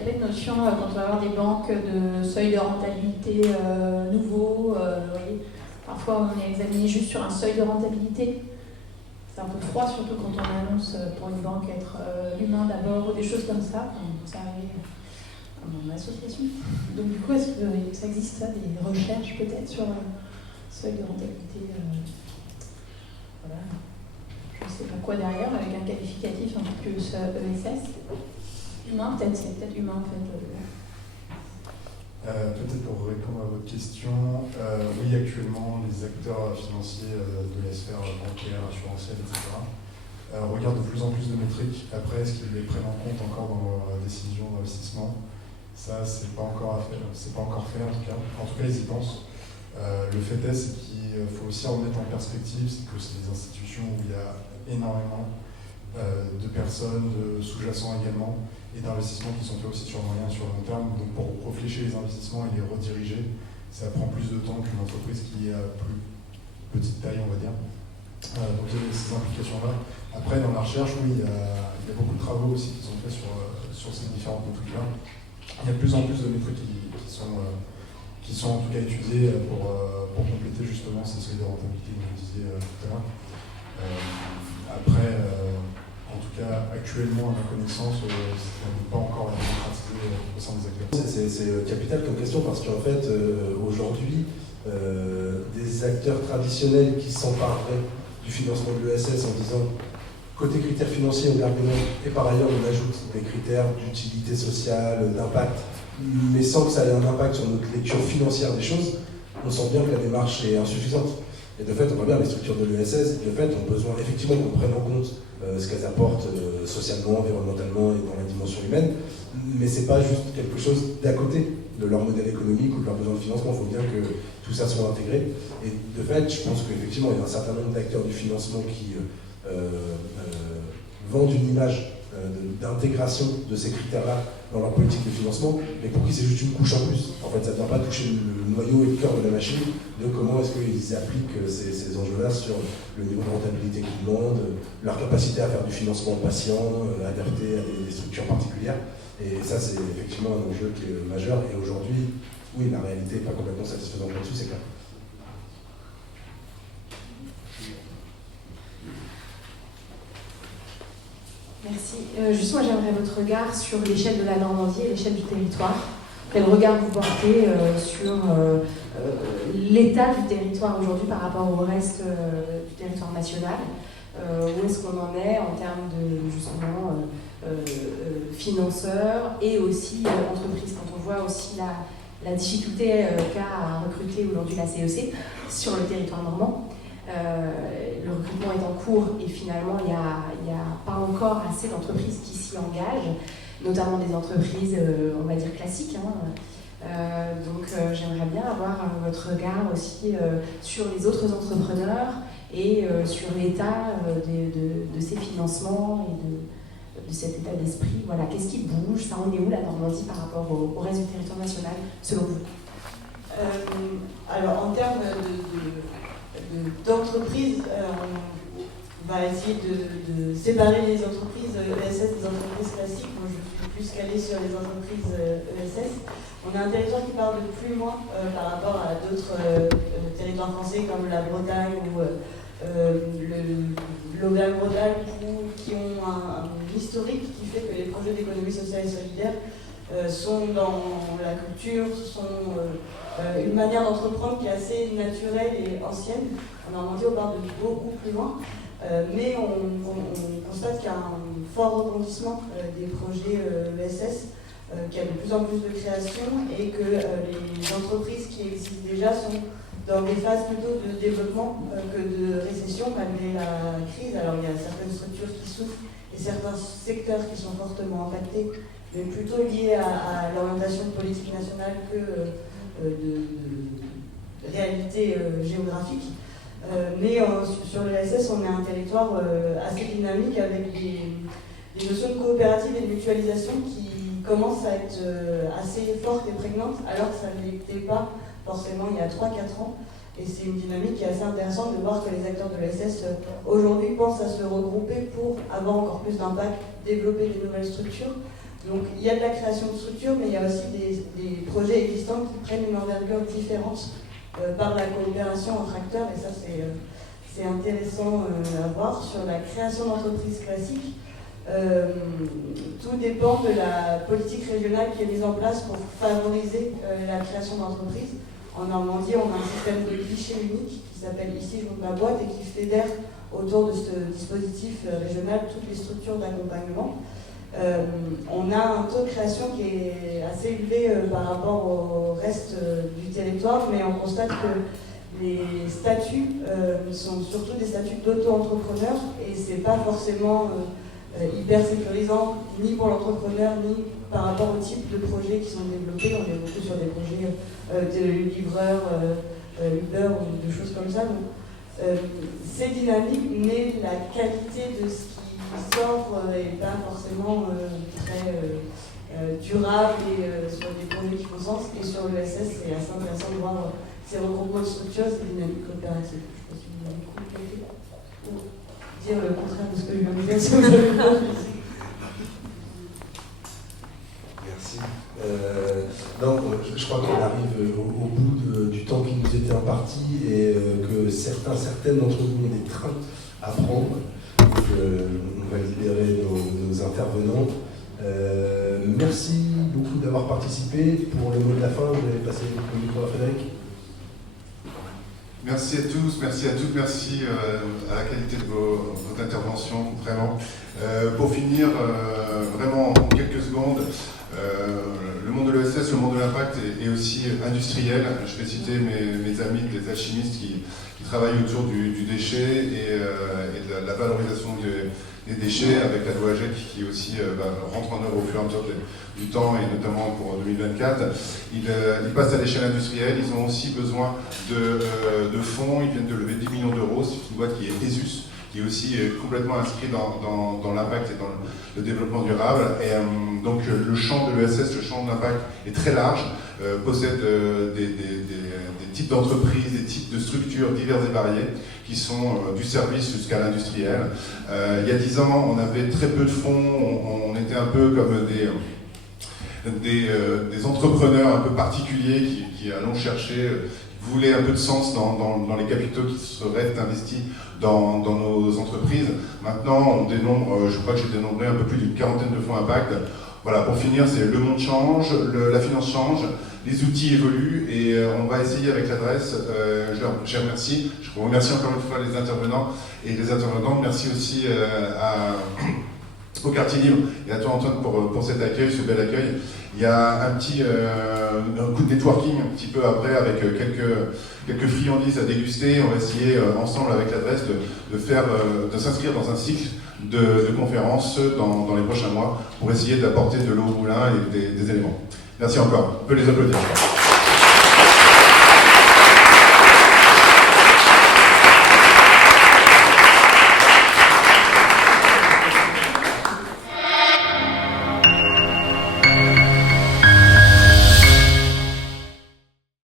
Il y avait une notion, quand on va avoir des banques de seuil de rentabilité nouveau, vous voyez, parfois on est examiné juste sur un seuil de rentabilité. C'est un peu froid, surtout quand on annonce pour une banque être humain d'abord ou des choses comme ça. Ça arrive dans mon association. Donc du coup, est-ce que ça existe ça, des recherches peut-être sur seuil de rentabilité voilà. Je ne sais pas quoi derrière, avec un qualificatif un peu plus ESS. Humain, peut-être, c'est peut-être humain en fait. Peut-être pour répondre à votre question, oui, actuellement, les acteurs financiers de la sphère bancaire, assurantielle, etc., regardent de plus en plus de métriques. Après, est-ce qu'ils les prennent en compte encore dans leurs décisions d'investissement? Ça, c'est pas encore fait, en tout cas. En tout cas, ils y pensent. Le fait est, c'est qu'il faut aussi en mettre en perspective, c'est que c'est des institutions où il y a énormément de personnes, de sous-jacents également, et d'investissements qui sont faits aussi sur moyen et sur long terme. Donc pour réfléchir les investissements et les rediriger, ça prend plus de temps qu'une entreprise qui est à plus petite taille, on va dire. Donc il y a ces implications-là. Après, dans la recherche, oui, il y a beaucoup de travaux aussi qui sont faits sur ces différentes métriques-là. Il y a de plus en plus de métriques qui sont en tout cas étudiées pour compléter justement ces seuils de rentabilité que vous disiez tout à l'heure. Après, en tout cas, actuellement, à ma connaissance, ça n'est pas encore démocratisé au sein des acteurs. C'est capital comme question parce qu'en fait, aujourd'hui, des acteurs traditionnels qui s'empareraient du financement de l'ESS en disant côté critères financiers, on argumente et par ailleurs on ajoute des critères d'utilité sociale, d'impact, mais sans que ça ait un impact sur notre lecture financière des choses, on sent bien que la démarche est insuffisante. Et de fait, on voit bien les structures de l'ESS, de fait, ont besoin effectivement qu'on prenne en compte ce qu'elles apportent socialement, environnementalement et dans la dimension humaine, mais c'est pas juste quelque chose d'à côté de leur modèle économique ou de leur besoin de financement. Il faut bien que tout ça soit intégré. Et de fait, je pense qu'effectivement, il y a un certain nombre d'acteurs du financement qui vendent une image d'intégration de ces critères-là dans leur politique de financement, mais pour qui c'est juste une couche en plus. En fait, ça ne vient pas toucher le noyau et le cœur de la machine de comment est-ce qu'ils appliquent ces enjeux-là sur le niveau de rentabilité qu'ils demandent, leur capacité à faire du financement patient, adapté à des structures particulières. Et ça, c'est effectivement un enjeu qui est majeur. Et aujourd'hui, oui, la réalité n'est pas complètement satisfaisante là-dessus, c'est clair. Merci. Juste moi, j'aimerais votre regard sur l'échelle de la Normandie et l'échelle du territoire. Quel regard vous portez sur l'état du territoire aujourd'hui par rapport au reste du territoire national? Où est-ce qu'on en est en termes de, justement, financeurs et aussi entreprises? Quand on voit aussi la difficulté qu'a à recruter aujourd'hui la CEC sur le territoire normand. Le recrutement est en cours et finalement il n'y a pas encore assez d'entreprises qui s'y engagent, notamment des entreprises, on va dire classiques. Donc j'aimerais bien avoir votre regard aussi sur les autres entrepreneurs et sur l'état de ces financements et de cet état d'esprit. Voilà, qu'est-ce qui bouge? Ça en est où la Normandie par rapport au reste du territoire national, selon vous? Alors en termes d'entreprise, on va essayer de séparer les entreprises ESS des entreprises classiques. Moi, je suis plus calée sur les entreprises ESS. On a un territoire qui part de plus loin par rapport à d'autres territoires français comme la Bretagne ou l'Auvergne-Bretagne qui ont un historique qui fait que les projets d'économie sociale et solidaire sont dans la culture, sont une manière d'entreprendre qui est assez naturelle et ancienne. En Normandie, on part de beaucoup plus loin, mais on constate qu'il y a un fort rebondissement des projets ESS, qu'il y a de plus en plus de création et que les entreprises qui existent déjà sont dans des phases plutôt de développement que de récession malgré la crise. Alors il y a certaines structures qui souffrent et certains secteurs qui sont fortement impactés, mais plutôt liés à l'orientation de politique nationale que de réalité géographique. Mais sur le SS, on est un territoire assez dynamique avec des notions de coopérative et de mutualisation qui commencent à être assez fortes et prégnantes, alors que ça ne l'était pas forcément il y a 3-4 ans. Et c'est une dynamique qui est assez intéressante de voir que les acteurs de l'ESS aujourd'hui pensent à se regrouper pour avoir encore plus d'impact, développer des nouvelles structures. Donc il y a de la création de structures, mais il y a aussi des projets existants qui prennent une envergure différente par la coopération entre acteurs, et ça c'est intéressant à voir. Sur la création d'entreprises classiques, tout dépend de la politique régionale qui est mise en place pour favoriser la création d'entreprises. En Normandie, on a un système de guichet unique qui s'appelle Ici je monte ma boîte et qui fédère autour de ce dispositif régional toutes les structures d'accompagnement. on a un taux de création qui est assez élevé par rapport au reste du territoire, mais on constate que les statuts sont surtout des statuts d'auto-entrepreneurs et c'est pas forcément hyper sécurisant ni pour l'entrepreneur ni par rapport au type de projets qui sont développés. On est beaucoup sur des projets de livreurs, Uber ou de choses comme ça. Donc, c'est dynamique, mais la qualité de ce qui sort n'est pas forcément très durable et sur des projets qui font sens. Et sur l'ESS, c'est assez intéressant de voir ces regroupements de structures, ces dynamiques coopératives. Je pense que vous avez complété ou dire le contraire de ce que je viens de dire si vous avez compris. Merci. Donc, je crois qu'on arrive au bout du temps qui nous était imparti et que certaines d'entre vous ont des trains à prendre. Donc, on va libérer nos intervenants. Merci beaucoup d'avoir participé. Pour le mot de la fin, vous allez passer le micro à Frédéric. Merci à tous, merci à toutes, merci à la qualité de votre intervention, vraiment. Pour finir, vraiment en quelques secondes, le monde de l'ESS, le monde de l'impact est aussi industriel. Je vais citer mes amis, les alchimistes qui travaillent autour du déchet et de la valorisation des déchets avec la loi GEC qui aussi rentre en œuvre au fur et à mesure du temps et notamment pour 2024. Ils passent à l'échelle industrielle, ils ont aussi besoin de fonds, ils viennent de lever 10 millions d'euros, c'est une boîte qui est ESUS, qui est aussi complètement inscrit dans l'impact et dans le développement durable. Et donc le champ de l'ESS, le champ de l'impact est très large, possède des types d'entreprises, des types de structures diverses et variées, qui sont du service jusqu'à l'industriel. Il y a 10 ans, on avait très peu de fonds, on était un peu comme des entrepreneurs un peu particuliers qui allons chercher, qui voulaient un peu de sens dans les capitaux qui seraient investis dans nos entreprises. Maintenant, on dénombre, je crois que j'ai dénombré un peu plus d'une quarantaine de fonds impact. Voilà, pour finir, c'est le monde change, la finance change, les outils évoluent et on va essayer avec l'adresse. Je remercie, je vous remercie encore une fois les intervenants et les intervenantes. Merci aussi au Quartier Libre et à toi Antoine pour cet accueil, ce bel accueil. Il y a un petit un coup de networking un petit peu après avec quelques friandises à déguster. On va essayer ensemble avec l'adresse de s'inscrire dans un cycle de conférences dans les prochains mois pour essayer d'apporter de l'eau au moulin et des éléments. Merci encore. On peut les applaudir.